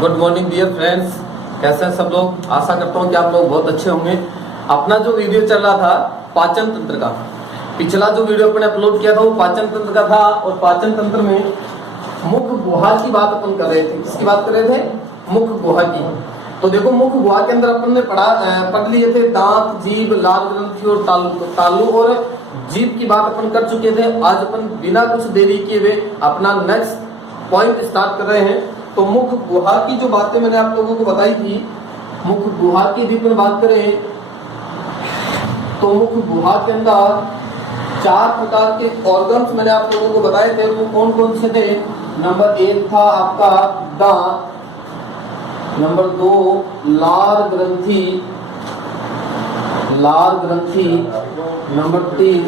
Good morning dear friends, कैसे हैं सब लोग। आशा करता हूं कि आप लोग बहुत अच्छे होंगे। अपना जो वीडियो चल रहा था पाचन तंत्र का, पिछला जो वीडियो अपने अपलोड किया था वो पाचन तंत्र का था। और पाचन तंत्र में मुख गुहा की बात अपन कर रहे थे। किसकी बात कर रहे थे? मुख गुहा की। तो देखो, मुख गुहा के अंदर अपन ने पढ़ लिए थे दांत, जीभ, लार ग्रंथि और तालु और जीभ की बात अपन कर चुके थे। आज अपन बिना कुछ देरी किए हुए अपना नेक्स्ट पॉइंट स्टार्ट कर रहे हैं। तो मुख गुहा की जो बातें मैंने आप लोगों को बताई थी, मुख गुहा की यदि अपन बात करें तो मुख गुहा के अंदर 4 प्रकार के ऑर्गन्स मैंने आप लोगों को बताए थे। वो कौन कौन से थे? नंबर 1 था आपका दांत, नंबर 2 लार ग्रंथि, नंबर 3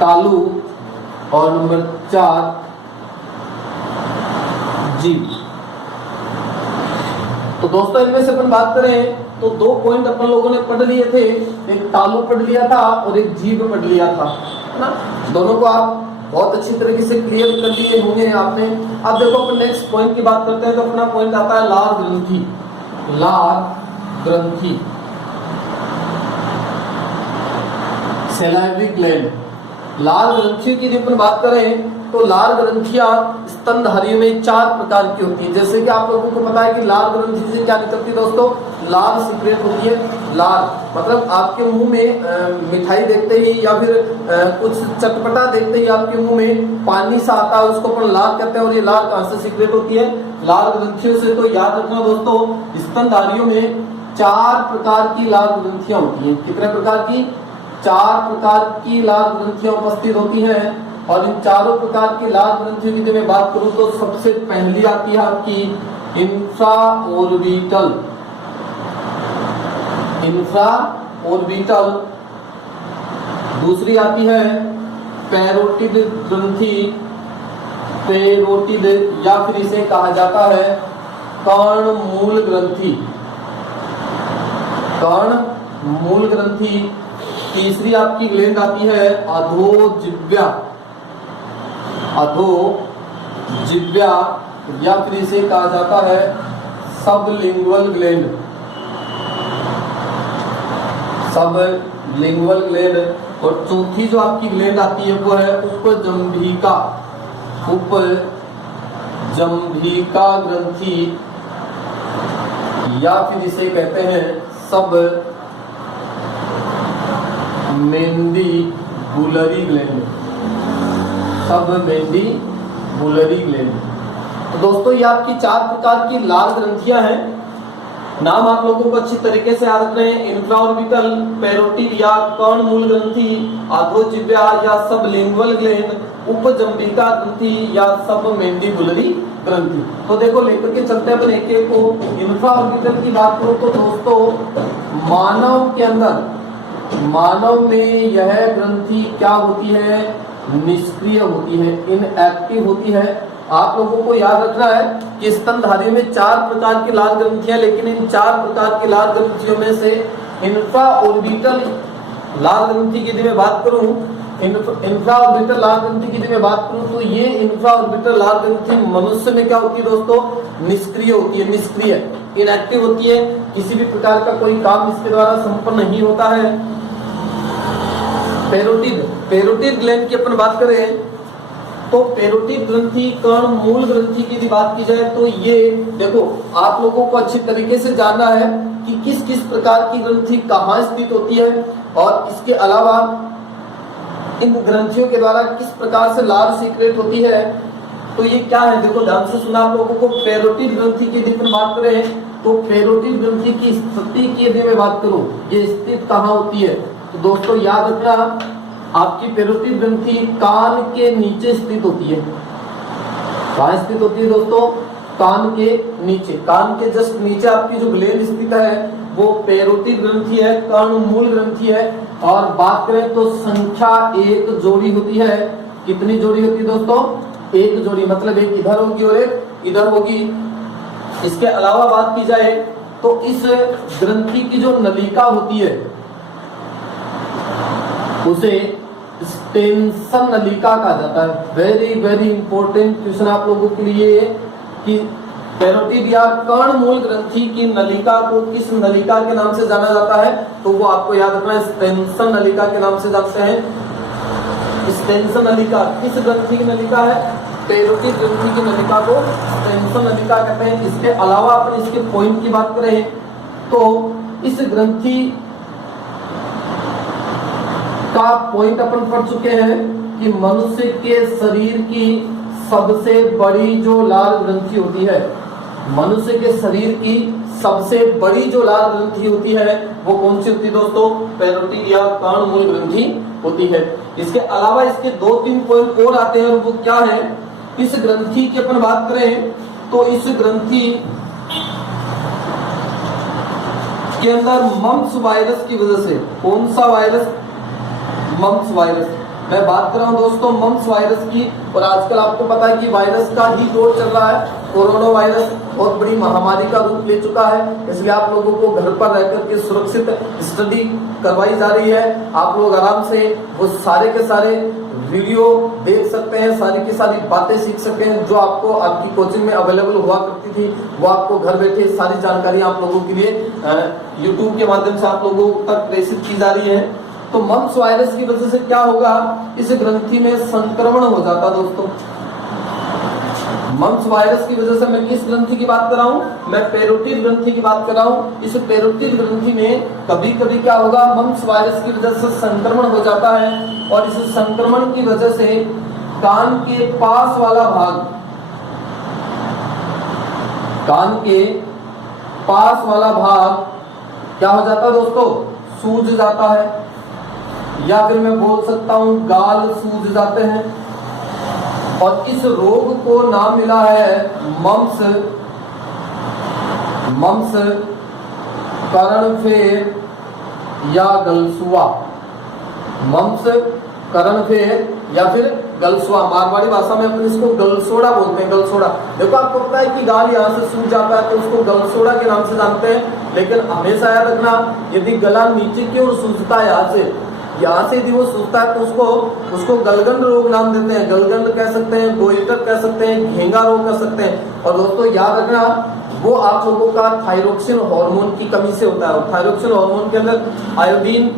तालु और नंबर 4 जीभ। तो दोस्तों, इनमें से अपन बात करें तो 2 पॉइंट अपन लोगों ने पढ़ लिए थे। एक तालु पढ़ लिया था और एक जीभ पढ़ लिया था, है ना। दोनों को आप बहुत अच्छी तरीके से क्लियर कर लिए होंगे आपने। अब देखो, अपन नेक्स्ट पॉइंट की बात करते हैं। तो अपना पॉइंट आता है लार ग्रंथि। Salivary gland. लार ग्रंथियों की यदि अपन बात करें तो लार ग्रंथियां स्तनधारियों में 4 प्रकार की होती है। जैसे कि आप लोगों को पता है कि लार ग्रंथि से क्या निकलती है दोस्तों? लार सीक्रेट होती है। लार मतलब आपके मुंह में मिठाई देखते ही या फिर कुछ चटपटा देखते ही आपके मुंह में पानी सा आता है, उसको अपन लार कहते हैं। और ये लार कहां से सीक्रेट होती है? लार ग्रंथियों से। तो याद रखना दोस्तों, स्तनधारियों में 4 प्रकार की लार ग्रंथियां होती है। कितने प्रकार की? 4 प्रकार की लार ग्रंथियां उपस्थित होती हैं। और इन चारों प्रकार की लार ग्रंथियों की मैं बात करूं तो सबसे पहली आती है आपकी इंफ्रा ऑर्बिटल। दूसरी आती है पैरोटिड ग्रंथि, या फिर इसे कहा जाता है कर्णमूल ग्रंथि। तीसरी आपकी ग्लैंड आती है अधोजिह्वा, या फिर इसे कहा जाता है सबलिंगुअल ग्लैंड। और चौथी जो आपकी ग्लैंड आती है वो है उपजंभिका ग्रंथि, या फिर इसे कहते हैं सब मैंडिबुलरी ग्लैंड। तो दोस्तों, ये आपकी 4 प्रकार की लार ग्रंथियां हैं। नाम आप लोगों को अच्छी तरीके से याद रखने हैं। इंफ्राऑर्बिटल, पैरोटिड या कर्णमूल ग्रंथि, अधोजिह्वा या सबलिंगुअल ग्लैंड, उपजंभिका ग्रंथि या सब मैंडिबुलरी ग्रंथि। तो देखो, लेकर के चलते हैं अपन एक एक को। इंफ्राऑर्बिटल की बात करो तो दोस्तों, मानव में यह ग्रंथि क्या होती है? निष्क्रिय होती है, इनएक्टिव होती है। आप लोगों को याद रखना है कि स्तनधारियों में 4 प्रकार की लार ग्रंथियां, लेकिन इन 4 प्रकार की लार ग्रंथियों में से इंफ्राऑर्बिटल लार ग्रंथि की यदि मैं बात करूं, इंफ्राऑर्बिटल लार ग्रंथि की यदि मैं बात करूं तो ये इंफ्राऑर्बिटल लार ग्रंथि मनुष्य में क्या होती है दोस्तों? निष्क्रिय होती है, इनएक्टिव होती है। किसी भी प्रकार का कोई काम इसके द्वारा संपन्न नहीं होता है। पैरोटिड ग्लैंड की अपन बात करें तो पैरोटिड ग्रंथि कर्णमूल ग्रंथि की बात की जाए तो ये देखो, आप लोगों को अच्छी तरीके से जानना है कि किस किस प्रकार की ग्रंथि कहाँ स्थित होती है, और इसके अलावा इन ग्रंथियों के द्वारा किस प्रकार से लार सीक्रेट होती है। तो ये क्या है? देखो, ध्यान से सुना आप लोगों को। पैरोटिड ग्रंथि की यदि अपन बात करें तो पैरोटिड ग्रंथि की स्थिति की यदि मैं बात करूं, ये स्थित कहाँ होती है? तो दोस्तों याद रखना, आपकी पैरोटिड ग्रंथि कान के नीचे स्थित होती है। कहाँ स्थित होती है दोस्तों? कान के नीचे, कान के जस्ट नीचे आपकी जो ग्लैंड स्थित है वो पैरोटिड ग्रंथि है, कर्णमूल ग्रंथि है। और बात करें तो संख्या 1 जोड़ी होती है। कितनी जोड़ी होती है दोस्तों? 1 जोड़ी, मतलब एक इधर होगी और एक इधर होगी। इसके अलावा बात की जाए तो इस ग्रंथि की जो नलिका होती है उसे स्टेंसन नलिका कहा जाता है। वेरी वेरी इंपॉर्टेंट क्वेश्चन आप लोगों के लिए कि पैरोटिड या कर्णमूल ग्रंथि की नलिका को किस नलिका के नाम से जाना जाता है? तो वो आपको याद रखना है, स्टेनसन नलिका के नाम से जानते हैं। स्टेनसन नलिका किस ग्रंथि की नलिका है? पैरोटिड ग्रंथि की नलिका को स्टेनसन नलिका कहते हैं। इसके अलावा अपन इसके पॉइंट की बात करें तो इस ग्रंथि का पॉइंट अपन पढ़ चुके हैं कि मनुष्य के शरीर की सबसे बड़ी जो लाल ग्रंथि होती है, मनुष्य के शरीर की सबसे बड़ी जो लाल ग्रंथि होती है वो कौन सी होती है दोस्तों? पैरोटिड या कर्णमूल ग्रंथि होती है। इसके अलावा इसके 2-3 पॉइंट और आते हैं और वो क्या है? इस ग्रंथि की अपन बात करें तो इस ग्रंथि के अंदर मम्प्स वायरस की वजह से, कौन सा वायरस? Mumps virus. मैं बात कर रहा हूं दोस्तों मम्प्स वायरस की, और आजकल आपको पता है कि वायरस का ही दौर चल रहा है। कोरोना वायरस बहुत बड़ी महामारी का रूप ले चुका है, इसलिए आप लोगों को घर पर रहकर के सुरक्षित स्टडी करवाई जा रही है। आप लोग आराम से वो सारे के सारे वीडियो देख सकते हैं, सारी की सारी बातें सीख सकते हैं जो आपको आपकी कोचिंग में अवेलेबल हुआ करती थी, वो आपको घर बैठे सारी जानकारी आप लोगों के लिए यूट्यूब के माध्यम से आप लोगों तक प्रेषित की जा रही है। तो मम्प्स वायरस की वजह से क्या होगा? इस ग्रंथि में संक्रमण हो जाता दोस्तों। मम्प्स वायरस की वजह से मैं किस ग्रंथि की बात कर रहा हूं? मैं पैरोटिड ग्रंथि की बात कर रहा हूं। इस पैरोटिड ग्रंथि में कभी कभी क्या होगा? मम्प्स वायरस की वजह से संक्रमण हो जाता है, और इस संक्रमण की वजह से कान के पास वाला भाग, कान के पास वाला भाग क्या हो जाता है दोस्तों? सूज जाता है, या फिर मैं बोल सकता हूं गाल सूज जाते हैं। और इस रोग को नाम मिला है मम्प्स कर्णफेर या गलसुआ। मम्प्स कर्णफेर या फिर गलसुआ, मारवाड़ी भाषा में अपन इसको गलसोड़ा बोलते हैं। गलसोड़ा, देखो आपको पता है कि गाल यहाँ से सूज जाता है तो उसको गलसोड़ा के नाम से जानते हैं। लेकिन हमेशा याद रखना, यदि गला नीचे की ओर सूजता है, यहाँ से यदि वो सूजता है तो उसको गलगंड रोग नाम देते हैं। गलगंड कह सकते हैं, गोइटर कह सकते हैं, घेंगा रोग कह सकते हैं। और दोस्तों याद रखना, वो आप लोगों का थायरोक्सिन हार्मोन की कमी से होता है। थायरोक्सिन हार्मोन के अंदर आयोडीन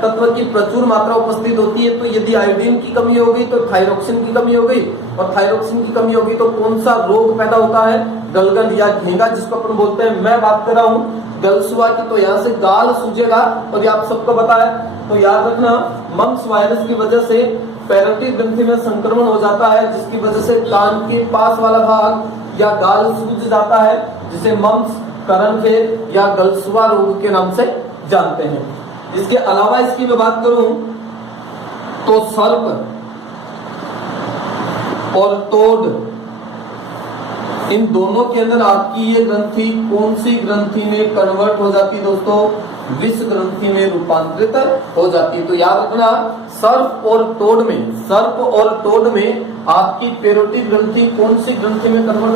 तत्व की प्रचुर मात्रा उपस्थित होती है। तो यदि आयोडीन की कमी हो गई तो थायरोक्सिन की कमी हो गई, और थायरोक्सिन की कमी होगी तो कौन सा रोग पैदा होता है? गलगंड या घेंगा, जिसको अपन बोलते हैं। मैं बात कर रहा हूँ गलसुआ की, तो यहाँ से गाल सूजेगा, और ये आप सबको पता है। तो याद रखना, मम्प्स वायरस की वजह से पैरोटिड ग्रंथि में संक्रमण हो जाता है, जिसकी वजह से कान के पास वाला भाग या गाल सूज जाता है, जिसे मम्प्स कर्णफेर या गलसुआ रोग के नाम से जानते हैं। इसके अलावा इसकी मैं बात करूं तो सर्प और तोड़, इन दोनों के अंदर आपकी ये ग्रंथि कौन सी ग्रंथि में कन्वर्ट हो जाती है दोस्तों? विष ग्रंथि में रूपांतरित हो जाती है। तो याद रखना, सर्प और तोड़ में आपकी पैरोटिड ग्रंथि कौन सी ग्रंथि में कन्वर्ट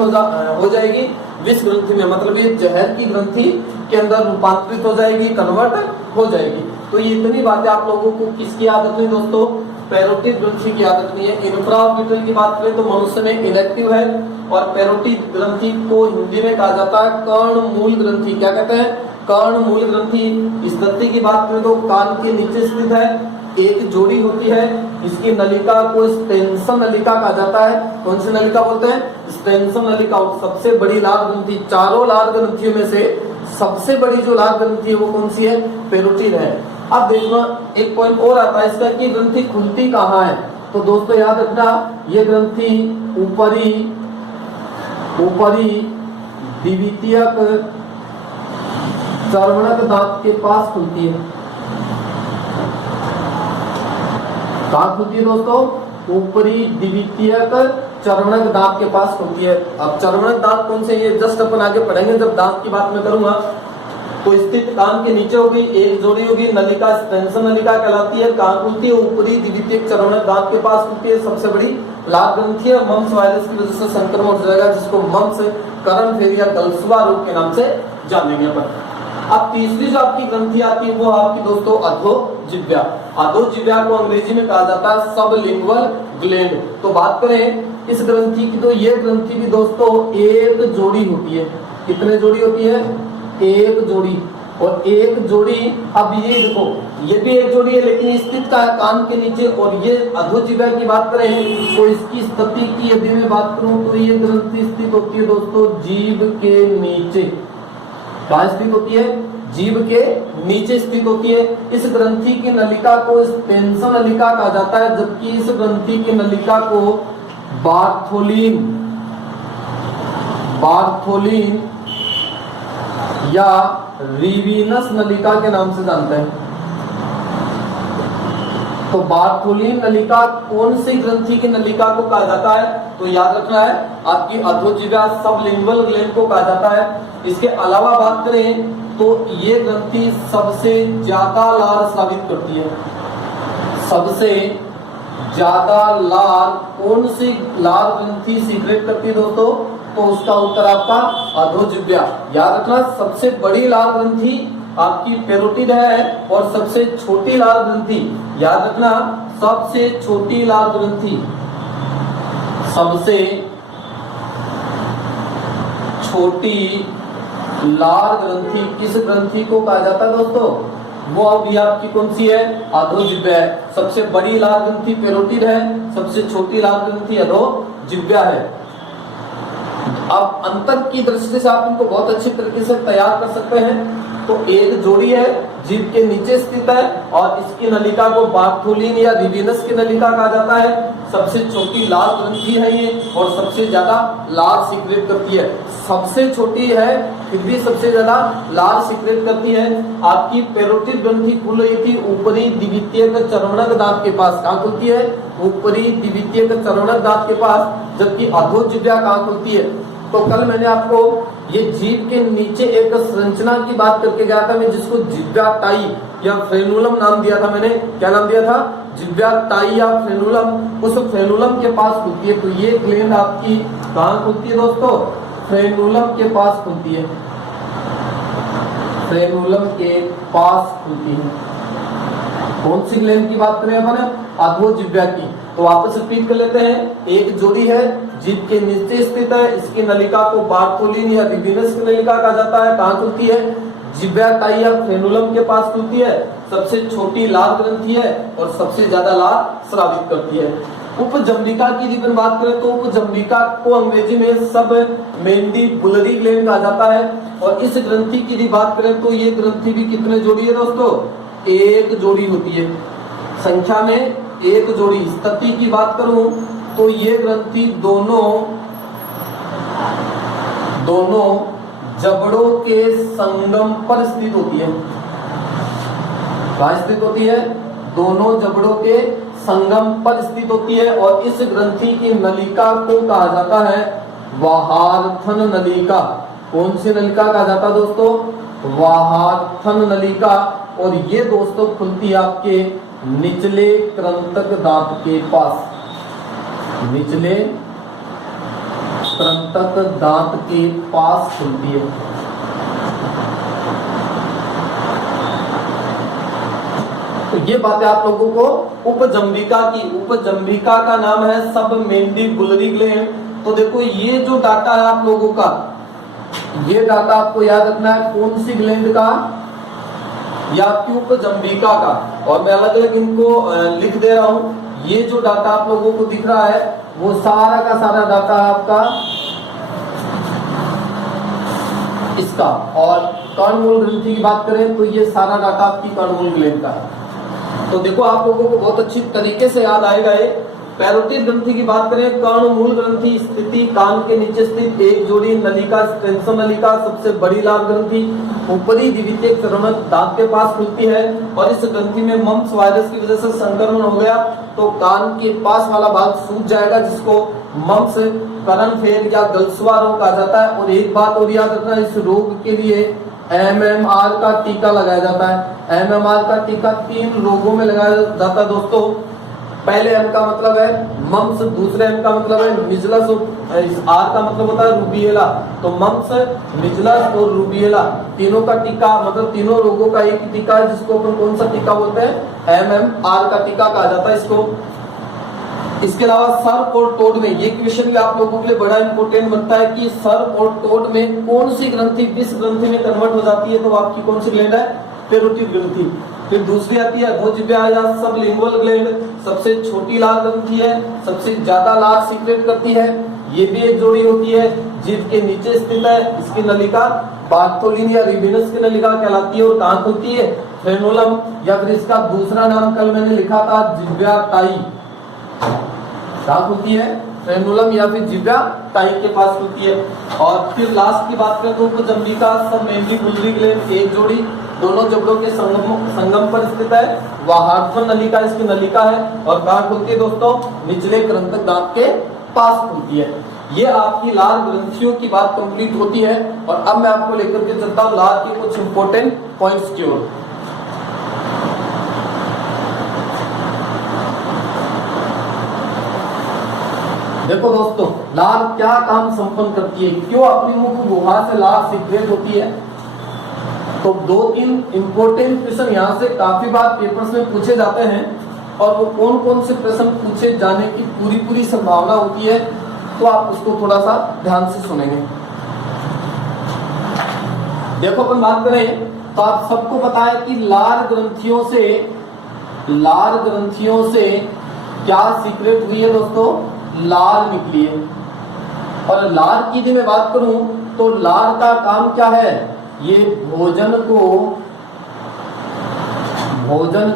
हो जाएगी? विष ग्रंथि में, मतलब ये जहर की ग्रंथि के अंदर रूपांतरित हो जाएगी, कन्वर्ट हो जाएगी। तो ये इतनी बातें आप लोगों को किसकी आदत नहीं दोस्तों? पैरोटिड ग्रंथि की आदत नहीं है। इंफ्राऑर्बिटल की बात करें तो मनुष्य में इनएक्टिव है, और पैरोटिड ग्रंथि को हिंदी में कहा जाता है कर्णमूल ग्रंथि। क्या कहते हैं? कर्णमूल ग्रंथि। इस ग्रंथि की बात करें तो कान के नीचे स्थित है, एक जोड़ी होती है। इसकी नलिका को स्टेनसन नलिका कहा जाता है। कौन सी नलिका बोलते हैं? स्टेनसन नलिका। सबसे बड़ी लाल ग्रंथि, चारों लाल ग्रंथियों में से सबसे बड़ी जो लाल ग्रंथि है वो कौन सी है? पैरोटिड है। अब देखना, एक पॉइंट और आता है इसका कि ग्रंथि खुलती कहाँ है। तो दोस्तों याद रखना, ये ग्रंथि ऊपरी द्वितीयक चर्वणक दांत के पास खुलती है। कहाँ खुलती है दोस्तों? ऊपरी द्वितीयक चर्वणक दांत के पास खुलती है। अब चर्वणक दांत कौन से? ये जस्ट अपन आगे पढ़ेंगे जब दांत की बात मैं करूंगा। तो स्थित कान के नीचे होगी, एक जोड़ी होगी, नलिका स्टेनसन नलिका कहलाती है। कहाँ खुलती है? ऊपरी द्वितीयक चर्वणक दांत के पास खुलती है। सबसे बड़ी लाल ग्रंथि है। मम्प्स वायरस की वजह से संक्रमण हो जाएगा, जिसको मम्प्स कर्णफेर या गलसुआ रोग के नाम से जानेंगे अपन। अब तीसरी जो आपकी ग्रंथि आती है वो आपकी दोस्तों अधोजिह्वा। अधोजिह्वा को अंग्रेजी में कहा जाता है सबलिंगुअल ग्लैंड। तो बात करें इस ग्रंथि की, तो ये ग्रंथि भी दोस्तों एक जोड़ी होती है। कितने जोड़ी होती है? एक जोड़ी। और एक जोड़ी, अब ये देखो ये भी एक जोड़ी है लेकिन स्थित का है कान के नीचे। और ये अधोजिह्वा की बात करें तो इसकी स्थिति की यदि मैं बात करूं तो ये ग्रंथि स्थित होती है दोस्तों जीभ के नीचे। कहाँ स्थित होती है? जीभ के नीचे स्थित होती है। इस ग्रंथि की नलिका को स्पेंसन नलिका कहा जाता है, जबकि इस ग्रंथि की नलिका को बार्थोलिन या रिवीनस नलिका के नाम से जानते हैं। तो बार्थोलिन नलिका कौन सी ग्रंथि की नलिका को कहा जाता है? तो याद रखना है आपकी अधोजिह्वा सबलिंगुअल ग्लैंड को कहा जाता है। इसके अलावा बात करें तो ये ग्रंथि सबसे ज्यादा लार स्रावित करती है। सबसे ज्यादा लार कौन सी लार ग्रंथि सीक्रेट करती है दोस्तों? तो उसका उत्तर आपका अधोजिह्वा। याद रखना सबसे बड़ी लार ग्रंथि आपकी पैरोटिड है और सबसे छोटी लार ग्रंथि, याद रखना सबसे छोटी लार ग्रंथि, सबसे छोटी लार ग्रंथि किस ग्रंथि को कहा जाता है दोस्तों? वो अभी आपकी कौन सी है? अधोजिह्वा है। सबसे बड़ी लार ग्रंथि पैरोटिड है, सबसे छोटी लार ग्रंथि अधोजिह्वा है। अब अंतर की दृष्टि से आप इनको बहुत अच्छी तरीके से तैयार कर सकते हैं। तो एक जोड़ी है, जीभ के नीचे स्थित है और इसकी नलिका को बार्थोलिन या रिवीनस की नलिका कहा जाता है। सबसे छोटी लार ग्रंथि है ये और सबसे ज्यादा लार सीक्रेट करती है। सबसे छोटी है फिर भी सबसे ज्यादा लार सीक्रेट करती है। आपकी पैरोटिड ग्रंथि खुल रही थी ऊपरी द्वितीयक चर्वणक दांत के पास। कहाँ खुलती है? ऊपरी द्वितीयक चर्वणक दांत के पास, जबकि अधोजिह्वा कहाँ खुलती है? तो कल मैंने आपको ये जीभ के नीचे एक संरचना की बात करके गया था मैं, जिसको जिह्वा टाई या फ्रेनुलम नाम दिया था मैंने। क्या नाम दिया था? जिह्वा टाई या फ्रेनुलम। उस फ्रेनुलम के पास खुलती है। तो ये ग्लैंड आपकी कहाँ खुलती है दोस्तों? फ्रेनुलम के पास खुलती है। फ्रेनुलम के पास खुलती है। कौन सी ग्लैंड की बात करें अपन? अधोजिह्वा की। तो वापस रिपीट कर लेते हैं। एक जोड़ी है, जीभ के नीचे स्थित है, इसकी नलिका को बार्थोलिन या रिवीनस की नलिका कहा जाता है। कहाँ खुलती है? जिह्वा टाई या फ्रेनुलम के पास खुलती है। सबसे छोटी लार ग्रंथि है और सबसे ज्यादा लार स्रावित करती है। उपजम्बिका की यदि बात करें तो उपजम्बिका को अंग्रेजी में सब मैंडिबुलरी ग्लैंड कहा जाता है। और इस ग्रंथि की यदि बात करें तो ये ग्रंथि भी कितने जोड़ी है दोस्तों? एक जोड़ी होती है। संख्या में एक जोड़ी। स्थिति की बात करूं तो ये ग्रंथि दोनों जबड़ों के संगम पर स्थित होती है। कहाँ स्थित होती है? दोनों जबड़ों के संगम पर स्थित होती है। और इस ग्रंथि की नलिका को कहा जाता है वाहार्थन नलिका। कौन सी नलिका कहा जाता है दोस्तों? वाहार्थन नलिका। और ये दोस्तों खुलती है आपके निचले कृंतक दांत के पास। निचले कृंतक दांत के पास खुलती है। तो ये बातें आप लोगों को उपजम्बिका की। उपजम्बिका का नाम है सब मैंडिबुलरी ग्लैंड। तो देखो ये जो डाटा है आप लोगों का, ये डाटा आपको याद रखना है कौन सी ग्लैंड का? या आपकी उपजम्बिका का। और मैं अलग अलग इनको लिख दे रहा हूं। ये जो डाटा आप लोगों को दिख रहा है वो सारा का सारा डाटा है आपका इसका। और कर्णमूल ग्रंथि की बात करें तो ये सारा डाटा आपकी कर्णमूल ग्लैंड का है। तो देखो आप लोगों को बहुत अच्छी तरीके से याद आएगा ये। पैरोटिड ग्रंथि की बात करें, कर्णमूल ग्रंथि स्थिति कान के नीचे स्थित एक जोड़ी नलिका, स्टेंसन नलिका, सबसे बड़ी लार ग्रंथि ऊपरी द्वितीयक चर्वणक दांत के पास खुलती है। और इस ग्रंथि में मम्प्स वायरस की वजह से संक्रमण हो गया तो कान के पास वाला भाग सूज जाएगा, जिसको मम्प्स करण फेल या गलसुआ रोग कहा जाता है। और एक बात और याद रखना, इस रोग के लिए MMR का टीका लगाया जाता है। MMR का टीका 3 रोगों में लगाया जाता है दोस्तों। पहले M का मतलब है मम्प्स, दूसरे M का मतलब है मिजलस, R का मतलब होता है रूबिएला। तो मम्प्स, मिजलस और रूबिएला तीनों का टीका, मतलब तीनों रोगों का एक टीका है, जिसको अपन कौन सा टीका बोलते हैं? MMR का टीका कहा जाता है इसको। इसके अलावा सर्प और टोड में, ये क्वेश्चन भी आप लोगों के लिए बड़ा इंपॉर्टेंट बनता है कि सर्प और टोड में कौन सी ग्रंथि किस ग्रंथि में कन्वर्ट हो जाती है, तो आपकी कौन सी ग्लैंड है, पैरोटिड ग्रंथि। फिर दूसरी आती है भुजव्या या सबलिंगुअल ग्लैंड, सबसे छोटी लाल ग्रंथि है, सबसे ज्यादा लाल सीक्रेट करती है, ये भी एक जोड़ी होती है, जीभ के नीचे स्थित है। इसकी नलिका बार्थोलिन या रिबिनस की नलिका कहलाती है और कहाँ खुलती है, फ्रेनुलम, या फिर इसका दूसरा नाम कल मैंने लिखा था जिह्वा टाई, कहाँ खुलती है, फ्रेनुलम या फिर जिह्वा टाई के पास खुलती है। और फिर लास्ट की बात करें तो जंबिका सबमैंडिबुलरी ग्लैंड, एक जोड़ी, दोनों जबड़ों के संगम पर स्थित है, वह हार्टमन नलिका इसकी नलिका है और कहाँ खुलती है दोस्तों, निचले कृंतक दांत के पास खुलती है। ये आपकी लाल ग्रंथियों की बात कंप्लीट होती है। और अब मैं आपको लेकर के चलता हूँ लाल के कुछ इंपॉर्टेंट पॉइंट्स की ओर। देखो दोस्तों, लाल क्या काम संपन्न करती है, क्यों अपनी मुख गुहा से लाल सीक्रेट होती है, तो 2-3 इंपॉर्टेंट क्वेश्चन यहाँ से काफी बार पेपर्स में पूछे जाते हैं और वो कौन कौन से प्रश्न पूछे जाने की पूरी संभावना होती है, तो आप उसको थोड़ा सा ध्यान से सुनेंगे। देखो अपन बात करें तो आप सबको पता है कि लाल ग्रंथियों से क्या सीक्रेट हुई है दोस्तों, लाल निकली है। और लाल की यदि मैं बात करूं तो लाल का काम क्या है, ये भोजन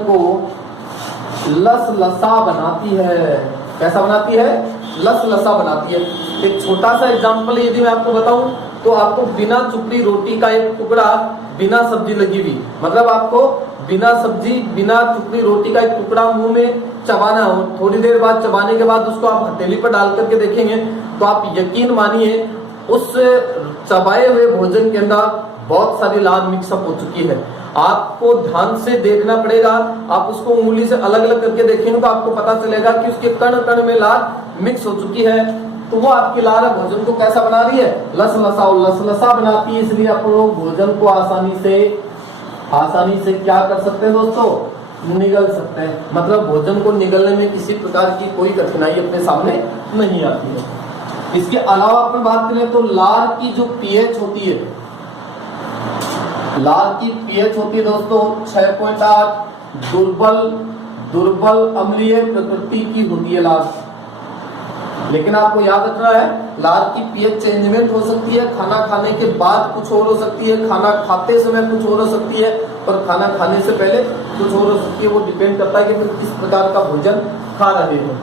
को लसलसा बनाती है। कैसा बनाती है, लसलसा बनाती है। एक छोटा सा एग्जांपल यदि मैं आपको बताऊं तो आपको बिना चुपड़ी रोटी का एक टुकड़ा बिना सब्जी लगी हुई, मतलब आपको बिना सब्जी बिना चुपड़ी रोटी का एक टुकड़ा मुंह में चबाना हो, थोड़ी देर बाद चबाने के बाद उसको आप हथेली पर डाल करके देखेंगे तो आप यकीन मानिए उस चबाए हुए भोजन के अंदर बहुत सारी लाल मिक्सअप हो चुकी है। आपको ध्यान से देखना पड़ेगा, आप उसको उंगली से अलग अलग करके देखेंगे तो आपको पता चलेगा कि उसके कण कण में लाल मिक्स हो चुकी है। तो वो आपकी लाल भोजन को कैसा बना रही है, लसलसा बनाती है। इसलिए आप लोग भोजन को आसानी से क्या कर सकते हैं दोस्तों, निगल सकते हैं। मतलब भोजन को निगलने में किसी प्रकार की कोई कठिनाई अपने सामने नहीं आती है। इसके अलावा अपन बात करें तो लाल की जो पीएच होती है, लाल की पीएच होती है दोस्तों 6.8, दुर्बल अम्लीय प्रकृति की होती है लाल। लेकिन आपको याद रखना है लाल की पीएच चेंजमेंट हो सकती है, खाना खाने के बाद कुछ और हो सकती है, खाना खाते समय कुछ और हो सकती है, और खाना खाने से पहले कुछ और हो सकती है। वो डिपेंड करता है कि फिर किस प्रकार का भोजन खा रहे हैं।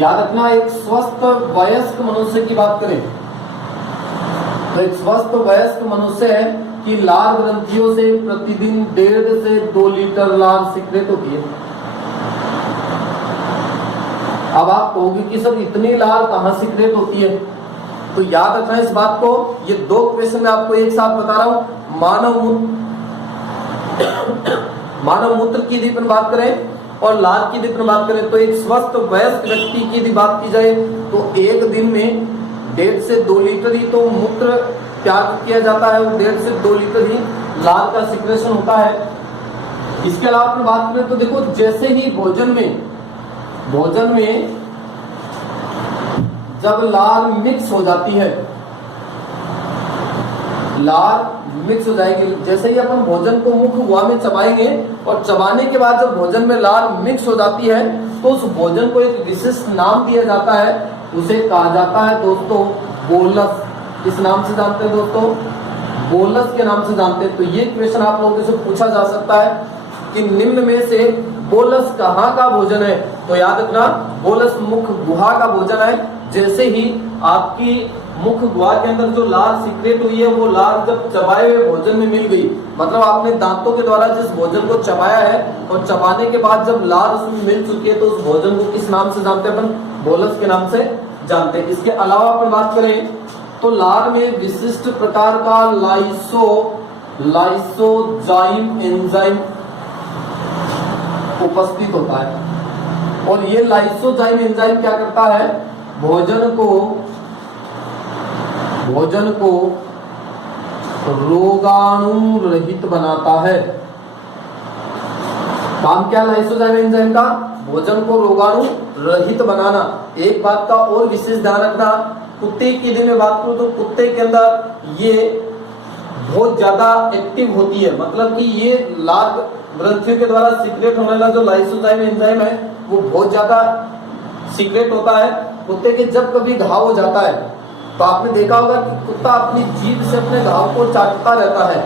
याद रखना, एक स्वस्थ वयस्क मनुष्य की बात करें तो एक स्वस्थ वयस्क मनुष्य है कि लाल ग्रंथियों से प्रतिदिन 1.5 से 2 लीटर लाल सीक्रेट होती है। अब आप कहोगे कि सर इतनी लाल कहाँ सीक्रेट होती है, तो याद रखना इस बात को। ये 2 क्वेश्चन मैं आपको एक साथ बता रहा हूं। मानव मूत्र की यदि अपन बात करें और लाल की यदि अपन बात करें तो एक स्वस्थ वयस्क व्यक्ति की यदि बात की जाए तो एक दिन में 1.5 से 2 लीटर ही तो मूत्र त्याग किया जाता है, 1.5 से 2 लीटर ही लाल का सिक्रेशन होता है। इसके अलावा अपन बात करें तो देखो, जैसे ही भोजन में जब लाल मिक्स हो जाती है, लाल मिक्स हो जाएगी, जैसे ही अपन भोजन को मुख गुहा में चबाएंगे और चबाने के बाद जब भोजन में लाल मिक्स हो जाती है तो उस भोजन को एक विशिष्ट नाम दिया जाता है, उसे कहा जाता है दोस्तों बोलस। किस नाम से जानते हैं दोस्तों, बोलस के नाम से जानते हैं। तो ये क्वेश्चन आप लोगों से पूछा जा सकता है कि निम्न में से बोलस कहाँ का भोजन है, तो याद रखना बोलस मुख गुहा का भोजन है। जैसे ही आपकी मुख गुहा के अंदर जो लाल सीक्रेट हुई है वो लाल जब चबाए हुए भोजन में मिल गई, मतलब आपने दांतों के द्वारा जिस भोजन को चबाया है और चबाने के बाद जब लाल उसमें मिल चुकी है तो उस भोजन को किस नाम से जानते हैं, अपन बोलस के नाम से जानते हैं। इसके अलावा अपन बात करें तो लाल में विशिष्ट प्रकार का लाइसोजाइम एंजाइम उपस्थित होता है। और ये लाइसोजाइम एंजाइम क्या करता है, भोजन को रोगाणु रहित बनाता है। काम क्या लाइसोजाइम एंजाइम का? भोजन को रोगाणु रहित बनाना। एक बात का और विशेष ध्यान रखना, कुत्ते की यदि मैं बात करूं तो कुत्ते के अंदर ये बहुत ज्यादा एक्टिव होती है, मतलब कि ये लार ग्रंथियों के द्वारा सीक्रेट होने वाला जो लाइसोजाइम एंजाइम है वो बहुत ज्यादा सीक्रेट होता है। कुत्ते के जब कभी घाव हो जाता है तो आपने देखा होगा कि कुत्ता अपनी जीभ से अपने घाव को चाटता रहता है।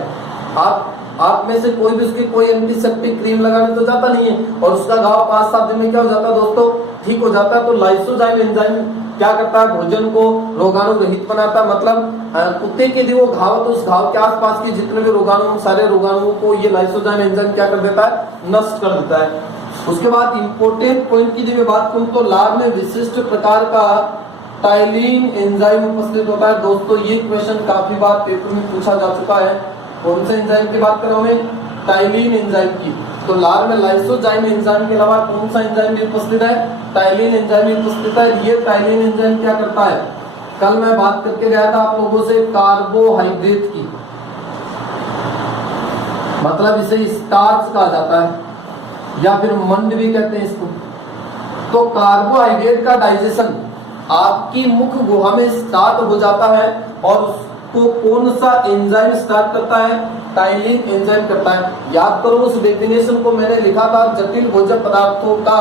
आप में से कोई भी उसकी कोई एंटीसेप्टिक क्रीम लगाने तो जाता नहीं है और उसका घाव 5-7 दिन में क्या हो जाता है दोस्तों? ठीक हो जाता है। तो लाइसोजाइम एंजाइम क्या करता है? भोजन को रोगाणु रहित बनाता है। मतलब कुत्ते के लिए वो घाव, तो उस घाव के आसपास के जितने भी रोगाणु, सारे रोगाणुओं को ये लाइसोजाइम एंजाइम क्या कर देता है? नष्ट कर देता है। उसके बाद इंपोर्टेंट पॉइंट की यदि मैं बात करूं तो लार में विशिष्ट प्रकार का टाइलिन एंजाइम उपस्थित होता है। दोस्तों ये क्वेश्चन काफी बार पेपर में पूछा जा चुका है। कौन से एंजाइम की बात कर रहा हूं मैं? टाइलिन एंजाइम की। तो लार में लाइसोजाइम एंजाइम के अलावा कौन सा एंजाइम भी उपस्थित है? टाइलिन एंजाइम भी उपस्थित है। ये टाइलिन एंजाइम क्या करता है? कल मैं बात करके गया था आप लोगों से कार्बोहाइड्रेट की, मतलब इसे स्टार्च कहा जाता है या फिर मंड भी कहते हैं इसको। तो कार्बोहाइड्रेट का डाइजेशन आपकी मुख गुहा में स्टार्ट हो जाता है और उसको कौन सा एंजाइम स्टार्ट करता है? टाइलिन एंजाइम करता है। याद करो उस डेफिनेशन को मैंने लिखा था, जटिल भोज्य पदार्थों का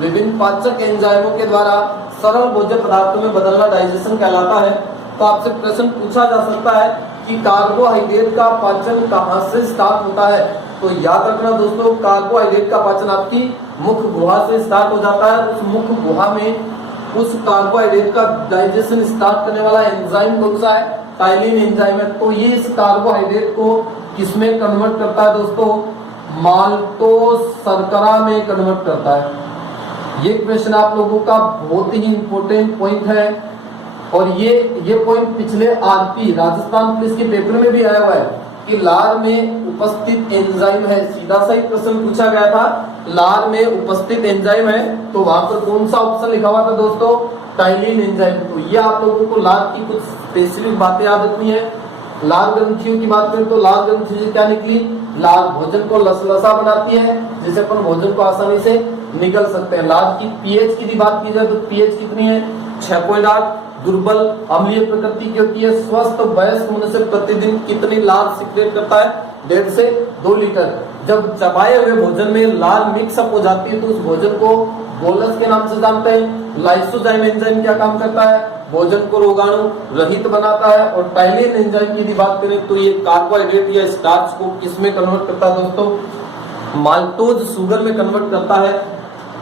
विभिन्न पाचक एंजाइमों के द्वारा सरल भोज्य पदार्थों में बदलना डाइजेशन कहलाता है। तो आपसे प्रश्न पूछा जा सकता है कि कार्बोहाइड्रेट का पाचन कहां से स्टार्ट होता है? तो याद रखना दोस्तों, कार्बोहाइड्रेट का पाचन आपकी मुख गुहा से स्टार्ट हो जाता है। उस मुख गुहा में उस कार्बोहाइड्रेट का डाइजेशन स्टार्ट करने वाला एंजाइम कौन सा है? टाइलिन एंजाइम है। तो ये इस कार्बोहाइड्रेट को किसमें कन्वर्ट करता है दोस्तों? माल्टोज शर्करा में कन्वर्ट करता है। ये क्वेश्चन आप लोगों का बहुत ही इंपॉर्टेंट पॉइंट है और ये पॉइंट पिछले आरपी राजस्थान पुलिस के पेपर में भी आया हुआ है कि लार में उपस्थित एंजाइम है। सीधा सा ही प्रश्न पूछा गया था, लार में उपस्थित एंजाइम है, तो वहां पर कौन सा ऑप्शन लिखा हुआ था दोस्तों? Ptyalin enzyme. तो ये आप लोगों को लार की कुछ स्पेसिफिक बातें याद रखनी है। लार ग्रंथियों की बात करें तो लार ग्रंथि से क्या निकली? लार भोजन को लसलसा बनाती है जिससे अपन भोजन को आसानी से निगल सकते हैं। लार की पीएच की बात की जाए तो पीएच कितनी है? 6.8। दुर्बल अम्लीय प्रकृति की होती है। स्वस्थ वयस्क होने से प्रतिदिन कितनी लार सीक्रेट करता है? 1.5 से 2 लीटर। जब चबाए हुए भोजन में लार मिक्सअप हो जाती है तो उस भोजन को बोलस के नाम से जानते हैं। लाइसोजाइम एंजाइम क्या काम करता है? भोजन को रोगाणु रहित बनाता है। और टाइलिन एंजाइम की बात करें तो ये कार्बोहाइड्रेट या स्टार्च को किसमें कन्वर्ट करता है दोस्तों? माल्टोज शुगर में कन्वर्ट करता है।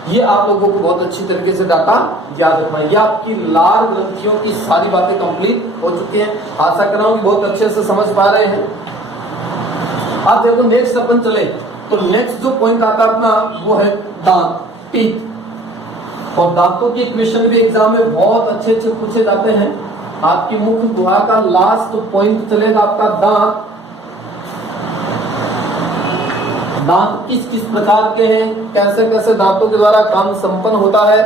ये आप लोगों को बहुत अच्छी तरीके से डाटा याद रखना है। ये आपकी लार ग्रंथियों की सारी बातें कंप्लीट हो चुकी हैं। आशा कर रहा हूं कि बहुत अच्छे से समझ पा रहे हैं। अब देखो नेक्स्ट अपन चले तो नेक्स्ट जो पॉइंट आता है अपना वो है दांत, टीथ। और दांतों के क्वेश्चन भी एग्जाम में बहुत अच्छे अच्छे पूछे जाते हैं। आपकी मुख गुहा का लास्ट पॉइंट चलेगा आपका दांत। दांत किस किस प्रकार के हैं, कैसे कैसे दांतों के द्वारा काम संपन्न होता है।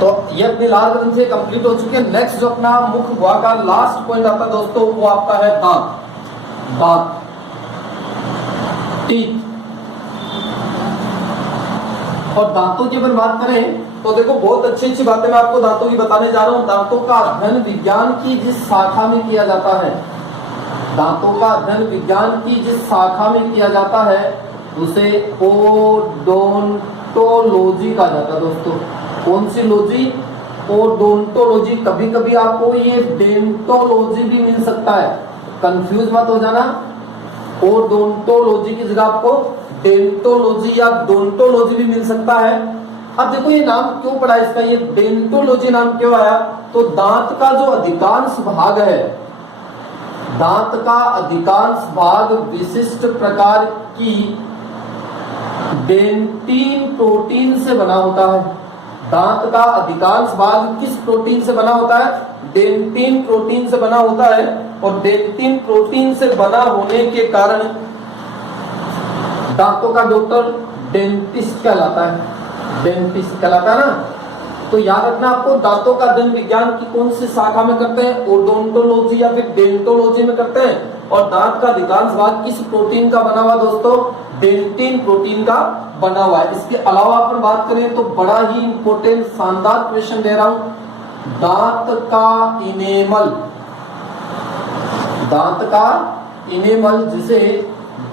तो ये अपनी लार ग्रंथि कंप्लीट हो चुकी है। नेक्स्ट जो अपना मुख गुहा का लास्ट पॉइंट आता है दोस्तों वो आपका है दांत, दांत, टीथ। और दांतों की अगर बात करें तो देखो बहुत अच्छी अच्छी बातें मैं आपको दांतों की बताने जा रहा हूं। दांतों का अध्ययन विज्ञान की जिस शाखा में किया जाता है, दांतों का अध्ययन विज्ञान की जिस शाखा में किया जाता है उसे ओडोंटोलॉजी कहा जाता है दोस्तों। कौन सी लॉजी? ओडोंटोलॉजी। कभी कभी आपको ये डेंटोलॉजी भी मिल सकता है, कंफ्यूज मत हो जाना। ओडोंटोलॉजी की जगह आपको डेंटोलॉजी या डोंटोलॉजी भी मिल सकता है। अब देखो ये नाम क्यों पड़ा इसका, ये डेंटोलॉजी नाम क्यों आया? तो दांत का जो अधिकांश भाग है, दांत का अधिकांश भाग विशिष्ट प्रकार की डेंटिन प्रोटीन से बना होता है। दांत का अधिकांश भाग किस प्रोटीन से बना होता है? डेंटिन प्रोटीन से बना होता है। और डेंटिन प्रोटीन से बना होने के कारण दांतों का डॉक्टर डेंटिस्ट कहलाता है। डेंटिस्ट कहलाता है ना। तो याद रखना आपको, दांतों का अध्ययन विज्ञान की कौन सी शाखा में करते हैं? ओडोंटोलॉजी या फिर डेंटोलॉजी में करते हैं। और दांत का अधिकांश भाग किस प्रोटीन का बना हुआ दोस्तों? डेंटिन प्रोटीन का बना हुआ है। इसके अलावा अपन बात करें तो बड़ा ही इंपॉर्टेंट शानदार क्वेश्चन दे रहा हूं, दांत का इनेमल, दांत का इनेमल जिसे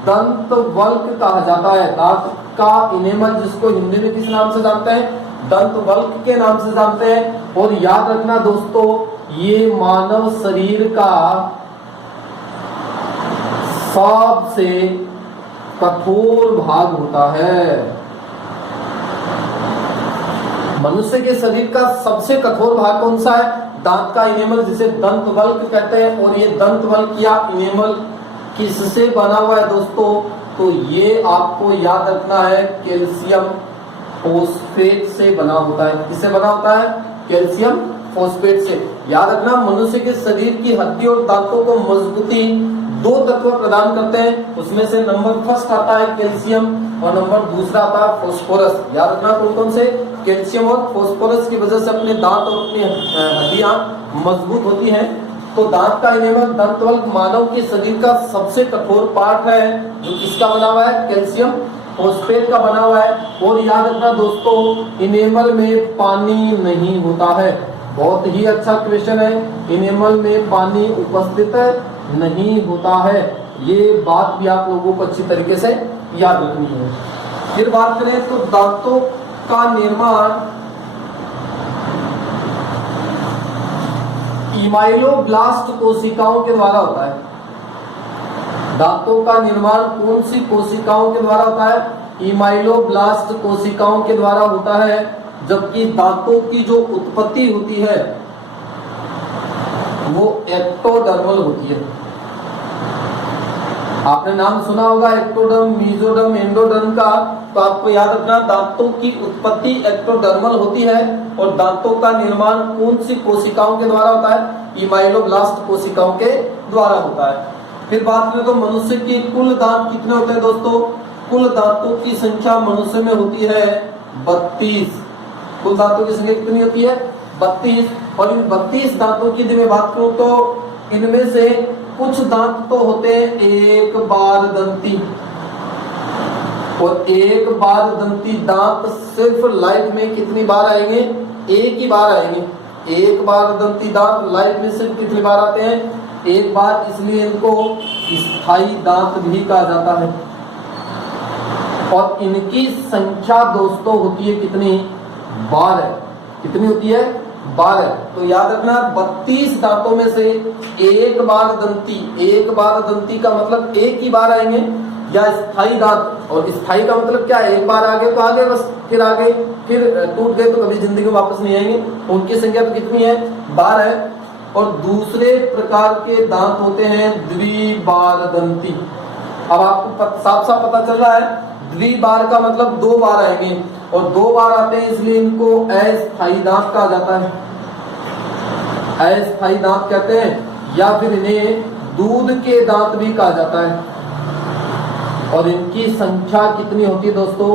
दंत वल्क कहा जाता है, दांत का इनेमल जिसको हिंदी में किस नाम से जानते हैं? दंत वल्क के नाम से जानते हैं। और याद रखना दोस्तों, ये मानव शरीर का सबसे कठोर भाग होता है। मनुष्य के शरीर का सबसे कठोर भाग कौन सा है? दांत का इनेमल जिसे दंत वल्क कहते हैं। और ये दंत वल्क या इनेमल किससे बना हुआ है दोस्तों? तो ये आपको याद रखना है, कैल्शियम फॉस्फेट से बना होता है। किससे बना होता है? कैल्शियम फॉस्फेट से। याद रखना, मनुष्य के शरीर की हड्डी और दांतों को मजबूती दो तत्व प्रदान करते हैं। उसमें से नंबर फर्स्ट आता है कैल्शियम और नंबर दूसरा आता है फॉस्फोरस। याद रखना कौन कौन से? कैल्शियम और फॉस्फोरस की वजह से अपने दांत और अपनी हड्डियां मजबूत होती हैं। तो दांत का इनेमल दंतवल्क मानव के शरीर का सबसे कठोर पार्ट है, जो किसका बना हुआ है? कैल्शियम फॉस्फेट का बना हुआ है। और याद रखना दोस्तों, इनेमल में पानी नहीं होता है। बहुत ही अच्छा क्वेश्चन है, इनेमल में पानी उपस्थित नहीं होता है। ये बात भी आप लोगों को अच्छी तरीके से याद रखनी है। फिर बात करें तो दांतों का निर्माण इमाइलोब्लास्ट कोशिकाओं के द्वारा होता है। दांतों का निर्माण कौन सी कोशिकाओं के द्वारा होता है? इमाइलोब्लास्ट कोशिकाओं के द्वारा होता है। जबकि दांतों की जो उत्पत्ति होती है वो एक्टोडर्मल होती है। आपने नाम सुना होगा एक्टोडर्म, मीजोडर्म, एंडोडर्म का। तो आपको याद रखना, दांतों की उत्पत्ति एक्टोडर्मल होती है और दांतों का निर्माण कौन सी कोशिकाओं के द्वारा होता है? इमाइलोब्लास्ट कोशिकाओं के द्वारा होता है। फिर बात करें तो मनुष्य के कुल दांत कितने होते हैं दोस्तों? कुल दांतों की संख्या मनुष्य में होती है 32। कुल दांतों की संख्या कितनी होती है? 32। और इन 32 दांतों की यदि मैं बात करूं तो इनमें से कुछ दांत तो होते हैं एक बार दंती, और एक बार दंती दांत सिर्फ लाइफ में कितनी बार आएंगे? एक ही बार आएंगे। एक बार दंती दांत लाइफ में सिर्फ कितनी बार आते हैं? एक बार। इसलिए इनको स्थायी दांत भी कहा जाता है। और इनकी संख्या दोस्तों होती है कितनी? 12। कितनी होती है? 12। तो याद रखना, 32 दांतों में से एक बार दंती, एक बार दंती का मतलब एक ही बार आएंगे, या स्थायी दांत। और स्थायी का मतलब क्या है? एक बार आगे तो आगे बस, फिर आगे, फिर टूट गए तो कभी जिंदगी में वापस नहीं आएंगे। उनकी संख्या तो कितनी है? 12 है। और दूसरे प्रकार के दांत होते हैं द्विबार दंती। अब आपको साफ साफ पता चल रहा है, द्विबार का मतलब 2 बार आएंगे, और 2 बार आते हैं इसलिए इनको अस्थायी दांत कहा जाता है। अस्थायी दांत कहते हैं, या फिर इन्हें दूध के दांत भी कहा जाता है। और इनकी संख्या कितनी होती है दोस्तों?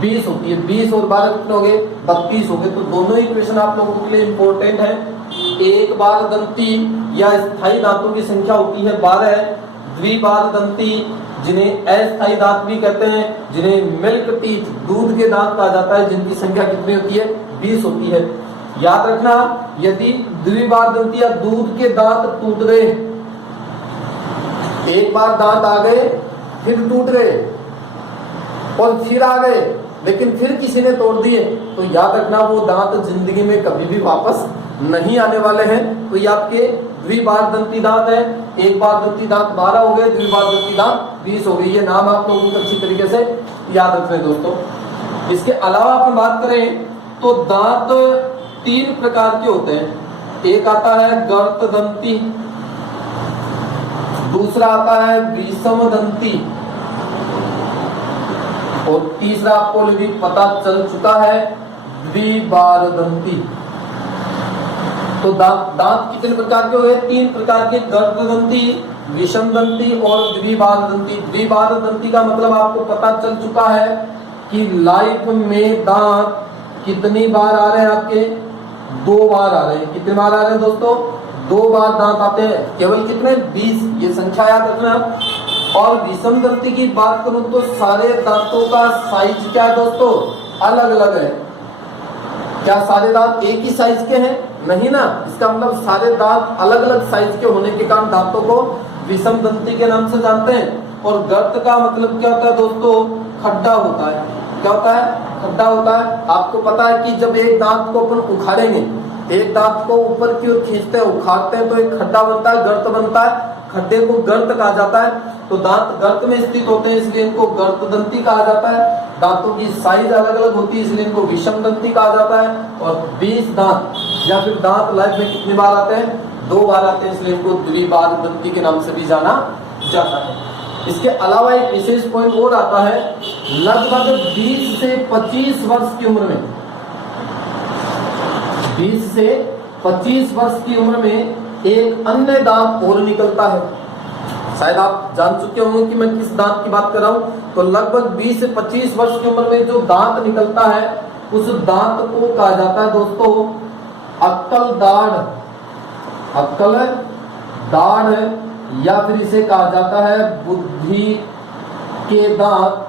20 होती है। 20 और 12 कितने हो गए? 32 हो गए। तो दोनों ही क्वेश्चन आप लोगों के लिए इंपॉर्टेंट है। एक बार दंती या स्थायी दांतों की संख्या होती है 12। द्विबार दंती जिन्हें अस्थायी दांत भी कहते हैं, जिन्हें मिल्क टीथ दूध के दांत कहा जाता है, जिनकी संख्या कितनी होती है? 20 होती है। याद रखना, यदि द्विबार दंती या दूध के दांत टूट गए, एक बार दांत आ गए फिर टूट गए और फिर आ गए लेकिन फिर किसी ने तोड़ दिए, तो याद रखना वो दांत जिंदगी में कभी भी वापस नहीं आने वाले हैं। तो ये आपके द्विबार दंती दांत है। एक बार दंती दांत 12 हो गए, द्विबार दंती दांत 20 हो गए। ये नाम आप लोगों को अच्छी तरीके से याद रखने दोस्तों। इसके अलावा अपन बात करें तो दांत 3 प्रकार के होते हैं। एक आता है गर्त दंती, दूसरा आता है विषम दंती, और तीसरा आपको भी पता चल चुका है द्विबार दंती। तो दांत कितने प्रकार के हो गए? 3 प्रकार के, गर्त दंती, विषम दंती और द्विबार दंती। द्विबार दंती का मतलब आपको पता चल चुका है कि लाइफ में दांत कितनी बार आ रहे हैं आपके? 2 बार आ रहे हैं। कितने बार आ रहे हैं दोस्तों? 2 बार दांत आते हैं। केवल कितने? 20। ये संख्या याद रखना। और विषम दंती की बात करूं तो सारे दांतों का साइज क्या है दोस्तों? अलग अलग है। क्या सारे दांत एक ही साइज के हैं? नहीं ना। इसका मतलब सारे दांत अलग अलग साइज के होने के कारण दांतों को विषम दंती के नाम से जानते हैं। और गर्त का मतलब क्या होता है दोस्तों? खड्डा होता है। क्या होता है? खड्डा होता है। आपको पता है कि जब एक दांत को अपन उखाड़ेंगे, एक दांत को ऊपर की ओर खींचते हैं, उखाड़ते हैं तो एक खड्डा बनता है, गर्त बनता है। खड्डे को गर्त कहा जाता है। तो दांत गर्त में स्थित होते हैं, इसलिए इनको गर्त दंती कहा जाता है। दांतों की साइज अलग अलग होती है, इसलिए इनको विषम दंती कहा जाता है। और 20 दांत या फिर दांत लाइफ में कितनी बार आते हैं? 2 बार आते हैं, इसलिए इनको द्विबार दंती के नाम से भी जाना जाता है। इसके अलावा एक विशेष पॉइंट और आता है, लगभग 20 से 25 वर्ष की उम्र में, 20 से 25 वर्ष की उम्र में एक अन्य दांत और निकलता है। शायद आप जान चुके होंगे कि मैं किस दांत की बात कर रहा हूं। तो लगभग 20 से 25 वर्ष की उम्र में जो दांत निकलता है, उस दांत को कहा जाता है दोस्तों अक्कल दाढ़। अक्कल दाढ़, या फिर इसे कहा जाता है बुद्धि के दांत,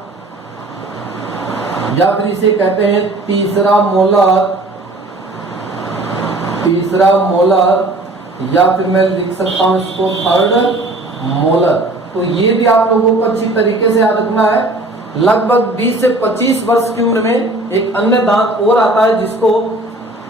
या फिर इसे कहते हैं तीसरा मोलर। तीसरा मोलर, या फिर मैं लिख सकता हूं इसको थर्ड मोलर। तो ये भी आप लोगों को अच्छी तरीके से याद रखना है। लगभग 20 से 25 वर्ष की उम्र में एक अन्य दांत और आता है, जिसको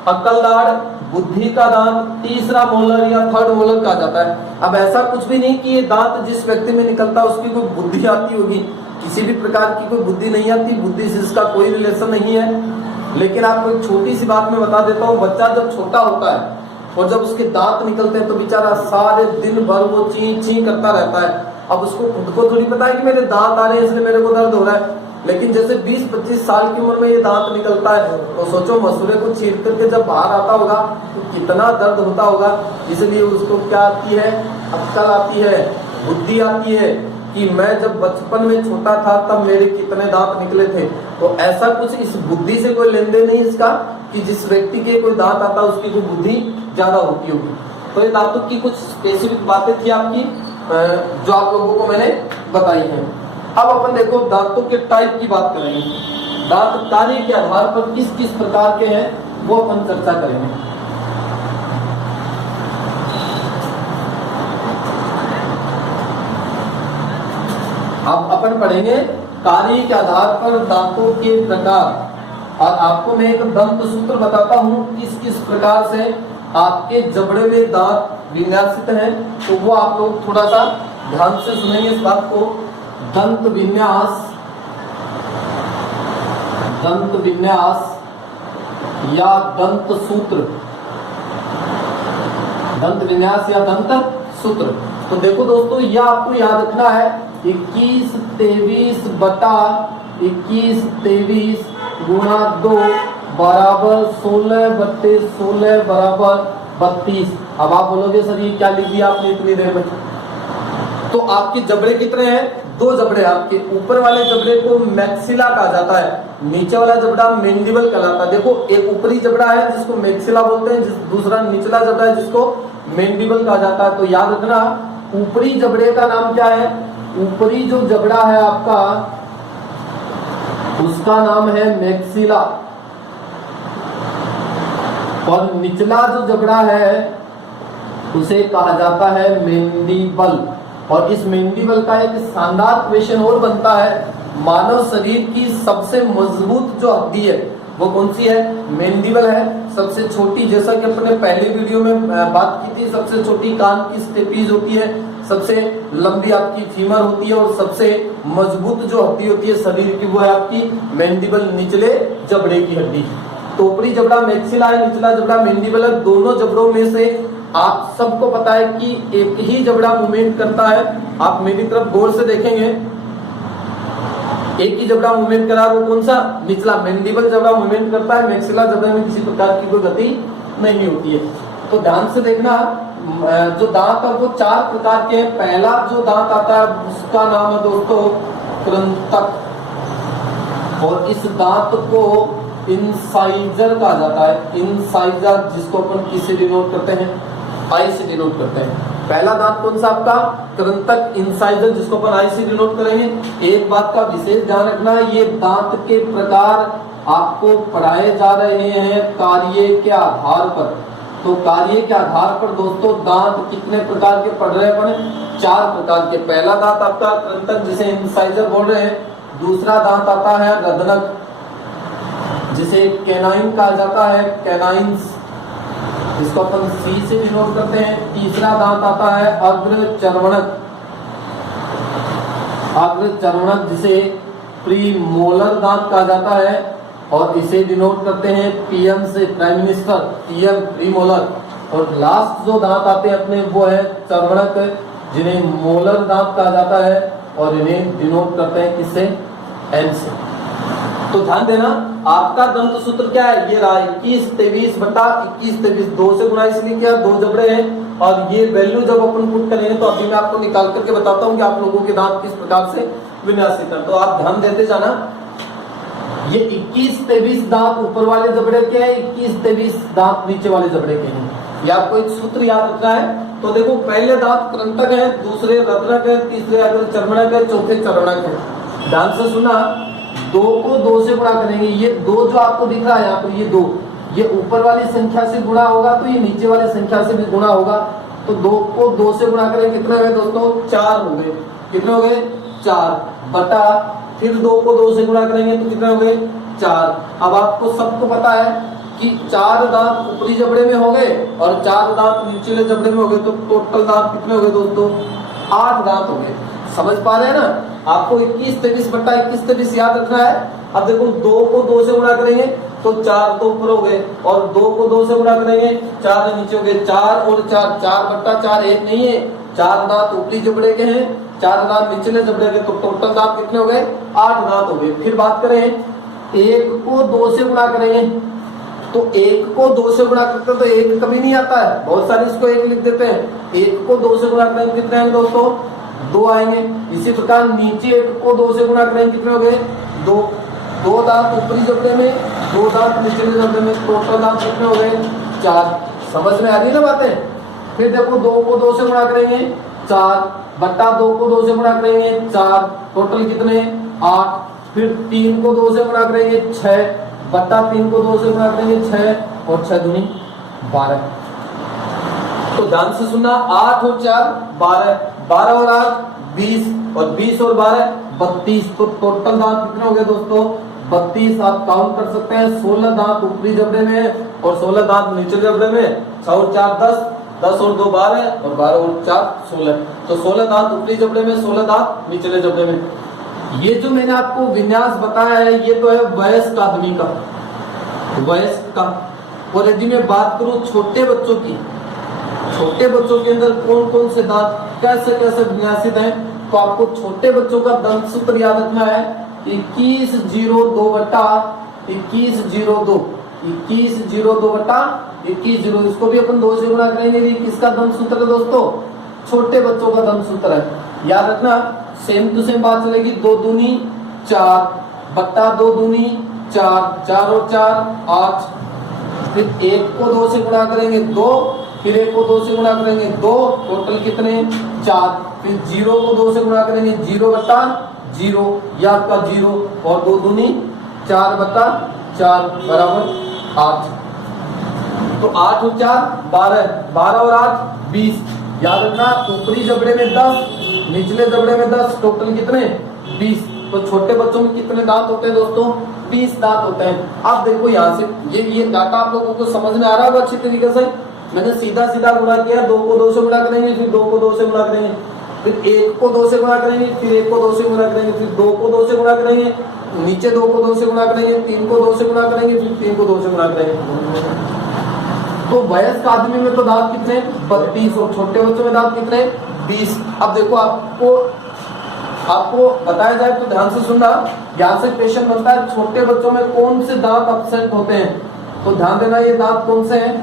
अक्कल दाढ़, बुद्धि का दांत, तीसरा मोलर या थर्ड मोलर कहा जाता है। अब ऐसा कुछ भी नहीं कि ये दांत जिस व्यक्ति में निकलता है उसकी कोई बुद्धि आती होगी। किसी भी प्रकार की कोई बुद्धि नहीं आती, बुद्धि से इसका कोई रिलेशन नहीं है। लेकिन आपको एक छोटी सी बात मैं बता देता हूँ, बच्चा जब छोटा होता है और जब उसके दांत निकलते हैं तो बेचारा सारे दिन भर वो ची ची करता रहता है। अब उसको खुद को थोड़ी पता है कि मेरे दांत आ रहे हैं इसलिए मेरे को दर्द हो रहा है। लेकिन जैसे 20-25 साल की उम्र में ये दांत निकलता है तो सोचो मसूड़े को चीर करके जब बाहर आता होगा तो कितना दर्द होता होगा। इसलिए उसको क्या आती है? अक्ल आती है, बुद्धि आती है कि मैं जब बचपन में छोटा था तब मेरे कितने दांत निकले थे। तो ऐसा कुछ इस बुद्धि से कोई लेन देन नहीं इसका कि जिस व्यक्ति के कोई दांत आता है उसकी कोई बुद्धि ज्यादा होती होगी। तो ये दांतों की कुछ स्पेसिफिक बातें थी आपकी जो आप लोगों को मैंने बताई हैं। अब अपन देखो दांतों के टाइप की बात करेंगे। दांत कार्य के आधार पर किस किस प्रकार के हैं वो अपन चर्चा करेंगे। अब अपन पढ़ेंगे कार्य के आधार पर दांतों के प्रकार। और आपको मैं एक दंत सूत्र बताता हूं किस किस प्रकार से आपके जबड़े में दांत विन्यासित हैं। तो वो आप लोग थोड़ा सा ध्यान से सुनेंगे इस बात को। दंत विन्यास, दंत विन्यास या दंत सूत्र, दंत विन्यास या दंत सूत्र। तो देखो दोस्तों, यह आपको याद रखना है 21-23 बटा 21-23 गुणा 2 बराबर 16/16 बराबर 32। अब आप बोलोगे सर ये क्या लिख दिया आपने इतनी देर में? तो आपके जबड़े कितने हैं? 2 जबड़े। आपके ऊपर वाले जबड़े को मैक्सिला कहा जाता है, नीचे वाला जबड़ा मैंडिबल कहलाता है। देखो एक ऊपरी जबड़ा है जिसको मैक्सिला बोलते हैं, दूसरा निचला जबड़ा है जिसको मैंडिबल कहा जाता है। तो याद रखना ऊपरी जबड़े का नाम क्या है? ऊपरी जो जबड़ा है आपका उसका नाम है मैक्सिला, और निचला जो जबड़ा है उसे कहा जाता है मैंडिबल। और इस मैंडिबल का एक शानदार क्वेश्चन और बनता है, मानव शरीर की सबसे मजबूत जो हड्डी है वो कौन सी है? मैंडिबल है। सबसे छोटी, जैसा कि अपने पहले वीडियो में बात की थी, सबसे छोटी कान की स्टेपीज होती है, सबसे लंबी आपकी फीमर होती है, और सबसे मजबूत जो हड्डी होती है शरीर की वो है आपकी मैंडिबल, निचले जबड़े की हड्डी। तो ऊपरी जबड़ा मैक्सिला है, निचला जबड़ा मैंडिबल है। दोनों जबड़ों में से आप सबको पता है कि एक ही जबड़ा मूवमेंट करता है। आप मेरी तरफ गौर से देखेंगे, एक ही जबड़ा मूवमेंट करा, वो कौन सा? निचला मैंडिबल जबड़ा मूवमेंट करता है। मैक्सिला जबड़े में किसी प्रकार की कोई गति नहीं होती है। तो ध्यान से देखना, जो दांत है वो 4 प्रकार के हैं। पहला जो दांत आता है उसका नाम है दोस्तों कृंतक, और इस दांत को इंसाइजर कहा जाता है। इंसाइजर जिसको अपन किससे डिनोट करते हैं, आई से डिनोट करते हैं। पहला दांत कौन सा आपका, कृंतक इंसाइजर जिसको अपन आई से डिनोट करेंगे। एक बात का विशेष ध्यान रखना, ये दांत के प्रकार आपको पढ़ाए जा रहे हैं कार्य के आधार पर। तो कार्य के आधार पर दोस्तों दांत कितने प्रकार के पढ़ रहे हैं अपन, 4 प्रकार के। पहला दांत आपका कृंतक जिसे इंसाइजर बोल रहे हैं। दूसरा दांत आता है रदनक जिसे कैनाइन कहा जाता है, कैनाइन्स इसको अपन सी से डिनोट करते हैं। तीसरा दांत आता है अग्रचर्वणक, अग्रचर्वणक जिसे प्रीमोलर दांत कहा जाता है और इसे डिनोट करते हैं पीएम से, प्राइम मिनिस्टर, पीएम प्रीमोलर। और लास्ट जो दांत आते हैं अपने वो है चर्वणक जिन्हें मोलर दांत कहा जाता है और इन्हें डिनोट करते हैं किससे, एन से। तो ध्यान देना आपका दंत सूत्र क्या है, ये रहा 21 23 बटा 21 23, 2 से गुणा इसलिए किया, 2 जबड़े हैं और ये वैल्यू जब अपन पुट करेंगे तो अभी मैं आपको निकाल करके बताता हूँ कि आप लोगों के दांत किस प्रकार से विन्यासित है। तो आप ध्यान देते जाना, ये 21 23 दांत ऊपर वाले जबड़े के हैं, 21 23 दांत नीचे वाले जबड़े के हैं। ये आपको एक सूत्र याद रखना है। तो देखो पहले दांत कृंतक है, दूसरे रत्नक है, तीसरे अग्रचर्वणक है, चौथे चर्वणक है। ध्यान से सुना, 2 को 2 से गुणा करेंगे। ये 2 जो आपको दिख रहा है यहाँ पर, ये 2 ये ऊपर वाली संख्या से गुणा होगा तो ये नीचे वाली संख्या से भी गुणा होगा। तो 2 को 2 से गुणा करेंगे, कितने हुए दोस्तों, 4 हो गए। कितने हो गए, 4 बटा, फिर 2 को 2 से गुणा करेंगे तो कितने हो गए, 4। अब आपको सबको पता है कि 4 दांत ऊपरी जबड़े में हो गए और 4 दांत निचले जबड़े में हो गए, तो टोटल दांत कितने हो गए दोस्तों, 8 दांत हो गए। समझ पा रहे हैं ना, आपको 21 23 बटा 21 23 याद रखना है। अब देखो 2 को 2 से गुणा करेंगे तो 4 तो ऊपर हो गए और 2 को 2 से गुणा करेंगे 4 नीचे हो गए। 4 और 4, 4 बट्टा 4 1 नहीं है, 4 दांत ऊपरी जबड़े के हैं, 4 दांत निचले जबड़े के, तो टोटल दांत कितने हो गए, 8 दांत हो गए। फिर बात करें 1 को 2 से गुणा करेंगे तो 1 को 2 से गुणा करते तो 1 कभी नहीं आता है, बहुत सारे इसको 1 लिख देते हैं। 1 को 2 से गुणा करेंगे कितने आएंगे दोस्तों, 2 आएंगे। इसी प्रकार नीचे 1 को 2 से गुणा करेंगे कितने हो गए, 2। 2 दांत ऊपरी जबड़े में, 2 दांत निचले जबड़े में, टोटल दांत कितने हो गए, 4। समझ में आ रही ना बातें। फिर देखो 2 को 2 से गुणा करेंगे 4 बट्टा 2 को 2 से गुणा करेंगे 4, टोटल कितने 8। फिर 3 को 2 से गुणा करेंगे 6 बट्टा 3 को 2 से गुणा करेंगे 6 और 6 दूनी 12। तो ध्यान से सुनना, 8 और 4 12, 12 और 8 20 और 20 और 12 32। तो टोटल दांत कितने हो गए दोस्तों, 32। आप काउंट कर सकते हैं, 16 दांत ऊपरी जबड़े में और 16 दांत निचले जबड़े में। 6 और 4 10, 10 और 2 12 और 12 और 4 16। तो 16 दांत ऊपरी जबड़े में, 16 दांत निचले जबड़े में। ये जो मैंने आपको विन्यास बताया है ये तो है वयस्क आदमी का, वयस्क का। और यदि मैं बात करूं छोटे बच्चों की, छोटे बच्चों के अंदर कौन कौन से दांत कैसे कैसे विन्यासित हैं, तो आपको छोटे बच्चों का दंत सूत्र याद रखना है 2102 बटा 2102, 2102 बटा 2102। इसको भी अपन 2 से गुणा करेंगे। किसका दंत सूत्र है दोस्तों, छोटे बच्चों का दंत सूत्र है। याद रखना, सेम टू सेम बात चलेगी। 2 दूनी 4 बट्टा 2 दूनी 4, 4 और 4 8। फिर 1 को 2 से गुणा करेंगे 2, फिर 1 को 2 से गुणा करेंगे 2, टोटल कितने 4। फिर 0 को 2 से गुणा करेंगे 0 बट्टा 0, यह आपका 0 और 2 दूनी 4 बट्टा 4 बराबर 8। तो 8 और 4 12, 12 और 8 20। याद रखना, ऊपरी जबड़े में 10, निचले जबड़े में 10, टोटल कितने 20। तो छोटे बच्चों में कितने दांत होते हैं दोस्तों, 20 दांत होते हैं। अब देखो यहाँ से ये डाटा आप लोगों को समझ में आ रहा होगा अच्छी तरीके से। मैंने सीधा सीधा गुणा किया, 2 को 2 से गुणा करेंगे, फिर 2 को 2 से गुणा करेंगे, फिर 1 को 2 से गुणा करेंगे, फिर 1 को 2 से गुणा करेंगे, फिर 2 को 2 से गुणा करेंगे, नीचे 2 को 2 से गुणा करेंगे, 3 को 2 से गुणा करेंगे, फिर 3 को 2 से गुणा करेंगे। तो वयस्क आदमी में तो दांत कितने 32 और छोटे बच्चों में दांत कितने 20। अब देखो आपको बताया जाए तो ध्यान से सुनना, यहाँ से क्वेश्चन बनता है छोटे बच्चों में कौन से दांत अब्सेंट होते हैं। तो ध्यान देना, ये दांत कौन से हैं,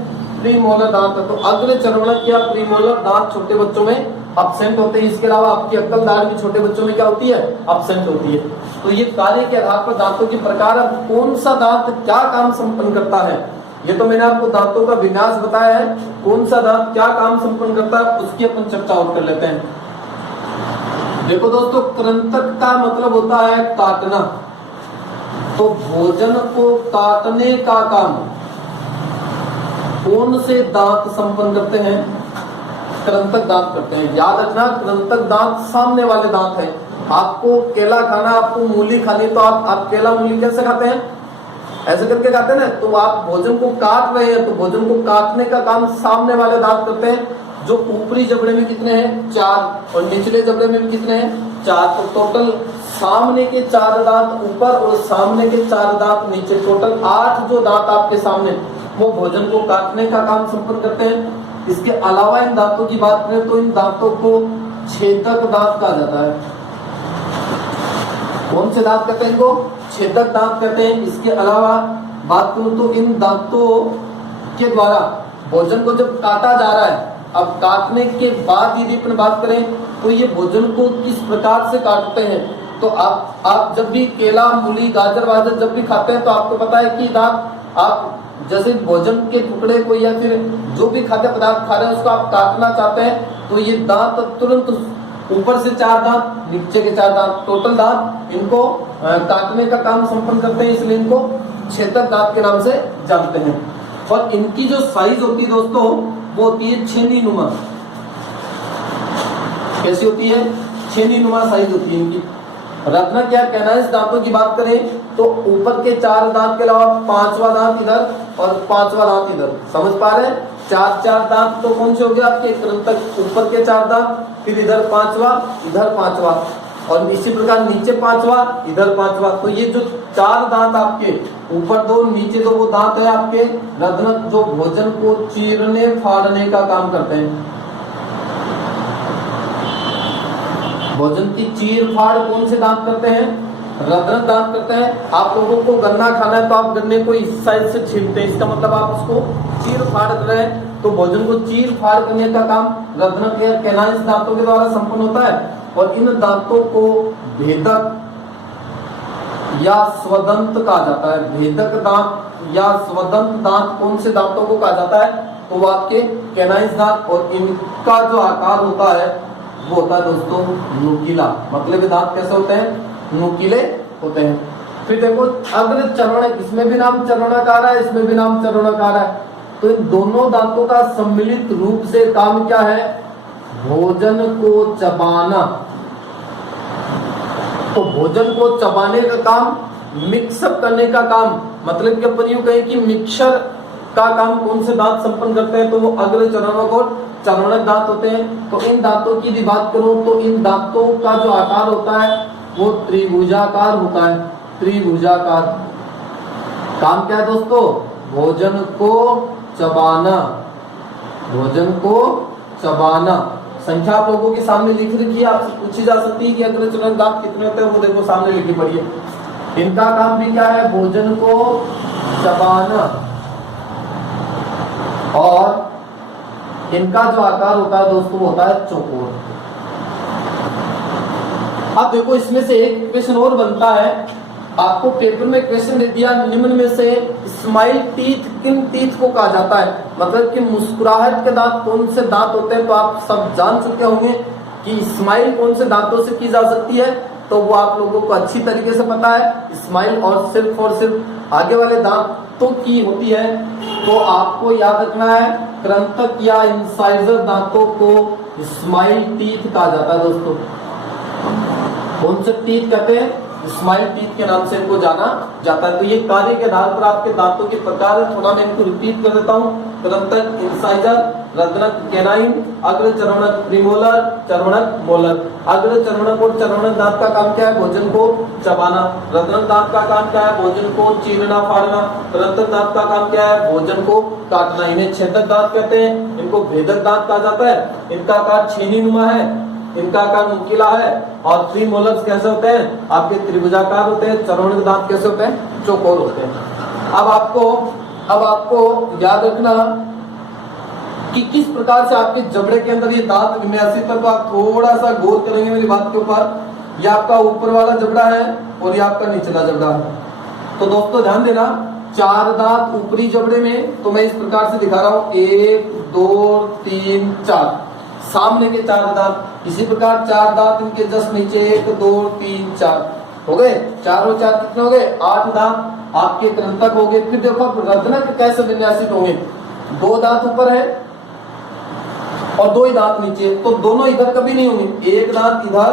प्रीमोलर दांत है। तो अग्रचर्वणक या प्रीमोलर दांत छोटे बच्चों में अब्सेंट होते हैं। इसके अलावा आपकी अक्कल दाढ़ भी छोटे बच्चों में क्या होती है, अब्सेंट होती है। तो ये कार्य के आधार पर दांतों के प्रकार, अब कौन सा दांत क्या काम संपन्न करता है, ये तो मैंने आपको दांतों का विन्यास बताया है, कौन सा दांत क्या काम संपन्न करता है उसकी अपन चर्चा और कर लेते हैं। देखो दोस्तों, कृंतक का मतलब होता है काटना, तो भोजन को काटने का काम कौन से दांत संपन्न करते हैं, कृंतक दांत करते हैं। याद रखना, कृंतक दांत सामने वाले दांत हैं। आपको केला खाना, आपको मूली खानी, तो आप केला मूली कैसे खाते हैं, ऐसे करके खाते हैं ना। तो आप भोजन को काट रहे हैं, तो भोजन को काटने का काम सामने वाले दांत करते हैं। जो ऊपरी जबड़े में कितने हैं, 4, और निचले जबड़े में भी कितने हैं, 4। तो टोटल सामने के 4 दांत ऊपर और सामने के 4 दांत नीचे, टोटल 8 जो दांत आपके सामने, वो भोजन को काटने का काम संपन्न करते हैं। इसके अलावा इन दांतों की बात करें तो इन दांतों को छेदक दांत कहा जाता है। कौन से दांत कहते हैं इनको, छेदक दांत कहते हैं। इसके अलावा बात करूं तो इन दांतों के द्वारा भोजन को जब काटा जा रहा है, अब काटने के बाद यदि अपन बात करें तो ये भोजन को किस प्रकार से काटते हैं। तो आप जब भी केला मूली गाजर वाजर जब भी खाते हैं तो आपको पता है कि दांत, आप जैसे भोजन के टुकड़े को या फिर जो भी खाद्य पदार्थ खा रहे हैं उसको आप काटना चाहते हैं, तो ये दांत तुरंत ऊपर से 4 दांत, नीचे के 4 दांत, टोटल दांत इनको काटने का काम संपन्न करते हैं, इसलिए इनको छेदक दांत के नाम से जानते हैं। और इनकी जो साइज होती है दोस्तों, वो होती है छेनी नुमा। कैसी होती है, छेनी नुमा साइज होती है इनकी। रत्न क्या कैनाइस दांतों की बात करें तो ऊपर के 4 दांत के अलावा 5वां दांत इधर और 5वां दांत इधर, समझ पा रहे हैं। 4 दांत तो कौन से हो गए आपके, कृंतक ऊपर के 4 दांत, फिर इधर 5वां, इधर 5वां, और इसी प्रकार नीचे 5वां, इधर 5वां। तो ये जो 4 दांत आपके ऊपर 2 नीचे 2 वो दांत है आपके रत्न, जो भोजन को चीरने फाड़ने का काम करते हैं। भोजन की चीर फाड़ कौन से दांत करते हैं, रत्न दांत करते हैं। आप लोगों को गन्ना खाना है तो आप गन्ने को इस साइड से छीलते हैं, इसका मतलब आप उसको चीर फाड़ कर रहे हैं। तो भोजन को चीर फाड़ करने का काम रत्न के कैनाइस दांतों के द्वारा संपन्न होता है। और इन दांतों को भेदक या स्वदंत कहा जाता है। भेदक दांत या स्वदंत दांत कौन से दांतों को कहा जाता है, तो वो आपके कैनाइस दांत, और इनका जो आकार होता है वो होता है दोस्तों नुकीला। मतलब दांत कैसे होते हैं, नुकीले होते हैं। फिर देखो अग्र चरण, इसमें भी नाम चरणकार है, इसमें भी नाम चरणकार है। तो इन दोनों दांतों का सम्मिलित रूप से काम क्या है, भोजन को चबाना। तो भोजन को चबाने का काम, मिक्सअप करने का काम, मतलब कि अपन यूं कहें कि मिक्सर का काम कौन से दांत संपन्न करते हैं, तो वो अग्र चरणक और चरणक दांत होते हैं। तो इन दांतों की यदि बात करूं तो इन दांतों का जो आकार होता है वो त्रिभुजाकार होता है, त्रिभुजाकार। काम क्या है दोस्तों, भोजन को चबाना, भोजन को चबाना। संख्या आप लोगों के सामने लिख रखी है, आपसे पूछी जा सकती है कि अग्र चरणक दांत कितने होते हैं, वो देखो सामने लिखी पड़ी है। इनका काम भी क्या है, भोजन को चबाना, और इनका जो आकार होता है दोस्तों होता है चौकोर। अब देखो इसमें से एक क्वेश्चन और बनता है, आपको पेपर में क्वेश्चन दे दिया, निम्न में से स्माइल टीथ किन टीथ को कहा जाता है, मतलब कि मुस्कुराहट के दांत कौन से दांत होते हैं। तो आप सब जान चुके होंगे कि स्माइल कौन से दांतों से की जा सकती है, तो वो आप लोगों को अच्छी तरीके से पता है। स्माइल और सिर्फ आगे वाले दांतों की होती है। तो आपको याद रखना है, कृंतक या इंसाइजर दांतों को स्माइल टीथ कहा जाता है दोस्तों। कौन से टीथ कहते हैं, स्माइल टीथ के नाम से इनको जाना जाता है। तो ये कार्य के आधार पर आपके दांतों के प्रकार है, थोड़ा मैं इनको रिपीट कर देता हूँ। कृंतक, इंसाइजर, रत्नक, कैनाइन, अग्र चरणक, प्रीमोलर, चरणक, मोलर। अग्र चरणक और चरणक दांत का काम क्या है, भोजन को चबाना। रत्नक दांत का काम क्या है, भोजन को चीरना फाड़ना। कृंतक दांत का काम क्या है, भोजन को काटना। इन्हें छेदक दांत कहते हैं, इनको भेदक दांत कहा जाता है। इनका आकार छेनी नुमा है, इनका आकार नुकीला है। और प्रीमोलर्स कैसे होते हैं, आपके त्रिभुजाकार होते हैं। चरणक दांत कैसे होते हैं, चौकोर होते हैं। अब आपको याद रखना कि किस प्रकार से आपके जबड़े के अंदर ये दांत विन्यासित है। तो आप थोड़ा सा गौर करेंगे मेरी बात के ऊपर। ये आपका ऊपर वाला जबड़ा है और ये आपका निचला जबड़ा है। तो दोस्तों ध्यान देना, 4 दांत ऊपरी जबड़े में, तो मैं इस प्रकार से दिखा रहा हूं, 1 2 3 4 सामने के 4 दांत। इसी प्रकार 4 दांत इनके जस्ट नीचे, 1 2 3 4 हो गए। 4 और 4 कितने हो गए? 8 दांत आपके कृंतक हो गए। फिर देखो रत्नक कैसे विन्यासित होंगे, 2 दांत ऊपर है और 2 ही दांत नीचे, तो दोनों इधर कभी नहीं होंगे, 1 दांत इधर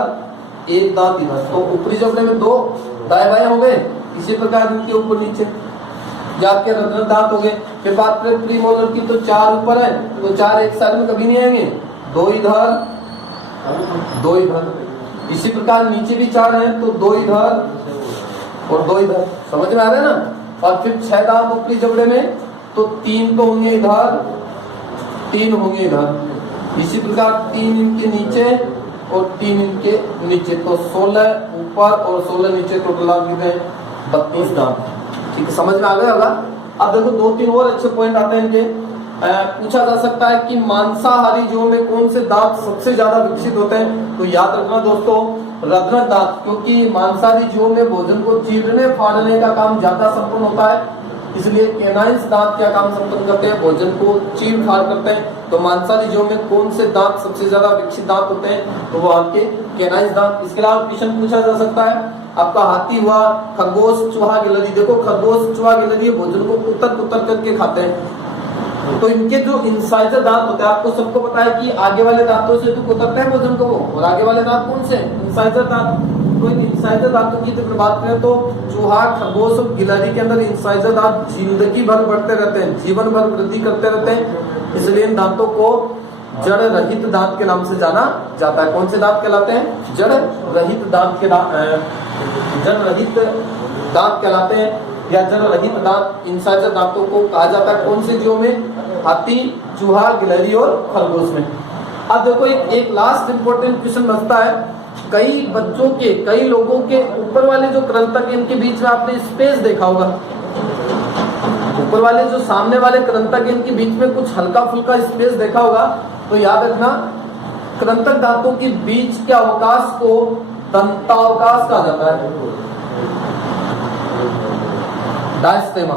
1 दांत इधर। तो ऊपरी जबड़े में 2 दाएं बाएं हो गए। इसी प्रकार इनके ऊपर नीचे आपके रत्न दांत हो गए। फिर बात करें प्रीमोलर की, तो 4 ऊपर है, तो 4 एक साइड में कभी नहीं आएंगे, 2 इधर 2 इधर। इसी प्रकार नीचे भी 4 है, तो 2 इधर और 2 इधर। समझ में आ रहा है ना। और फिर 6 दांत ऊपरी जबड़े में, तो 3 तो होंगे इधर, 3 होंगे इधर। इसी प्रकार 3 इनके नीचे और 3 इनके नीचे, तो 16 ऊपर और 16 नीचे, टोटल आप कितने? 32 दांत। ठीक है, समझ में आ गया होगा। अब देखो 2-3 और अच्छे पॉइंट आते हैं इनके। पूछा जा सकता है कि मांसाहारी जीवों में कौन से दांत सबसे ज्यादा विकसित होते हैं। तो याद रखना दोस्तों, रत्नक दांत, क्योंकि मांसाहारी जीवों में भोजन को चीरने फाड़ने का काम ज्यादा संपन्न होता है, इसलिए कैनाइंस दांत क्या काम संपन्न करते हैं? भोजन को चीर फाड़ करते हैं। तो मांसाहारी जीवों में कौन से दांत सबसे ज्यादा विकसित दांत होते हैं? तो वो आपके कैनाइंस दांत। इसके अलावा क्वेश्चन पूछा जा सकता है, आपका हाथी हुआ, खरगोश, चूहा, गिलहरी। देखो खरगोश, चूहा, गिलहरी भोजन को कुतर कुतर करके खाते हैं, तो इनके जो इंसाइजर दांत होते हैं, आपको सबको पता है कि आगे वाले दांतों से तो कुतरते हैं भोजन को वो, और आगे वाले दांत कौन से? इंसाइजर दांत। तो इंसाइजर दांतों की अगर बात करें तो चूहा, खरगोश और गिलहरी के अंदर इंसाइजर दांत जिंदगी भर बढ़ते रहते हैं, जीवन भर वृद्धि करते रहते हैं, इसलिए इन दांतों को जड़ रहित दांत के नाम से जाना जाता है। कौन से दांत कहलाते हैं? जड़ रहित दांत के जड़ रहित दांत कहलाते हैं, या जड़ रहित दांत इंसाइजर दांतों को कहा जाता है। कौन से जीवों में? हाथी, चूहा, गिलहरी और खरगोश में। अब देखो एक लास्ट इंपॉर्टेंट क्वेश्चन बचता है। कई बच्चों के, कई लोगों के ऊपर वाले जो कृंतक, इनके बीच में आपने स्पेस देखा होगा। ऊपर वाले जो सामने वाले कृंतक, इनके बीच में कुछ हल्का फुल्का स्पेस देखा होगा। तो याद रखना, कृंतक दांतों के बीच के अवकाश को दंतावकाश कहा जाता है, डायस्टेमा।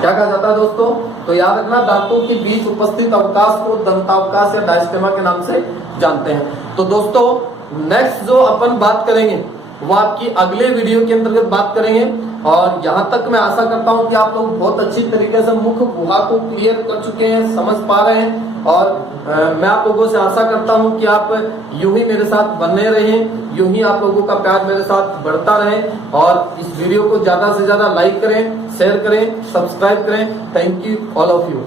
क्या कहा जाता है दोस्तों? तो याद रखना, दांतों के बीच उपस्थित अवकाश को दंतावकाश या डायस्टेमा के नाम से जानते हैं। तो दोस्तों नेक्स्ट जो अपन बात करेंगे वो आपकी अगले वीडियो के अंतर्गत बात करेंगे। और यहाँ तक मैं आशा करता हूँ कि आप लोग बहुत अच्छी तरीके से मुख गुहा को क्लियर कर चुके हैं, समझ पा रहे हैं। और मैं आप लोगों से आशा करता हूँ कि आप यूं ही मेरे साथ बने रहें, यूं ही आप लोगों का प्यार मेरे साथ बढ़ता रहे। और इस वीडियो को ज्यादा से ज्यादा लाइक करें, शेयर करें, सब्सक्राइब करें। Thank you all of you.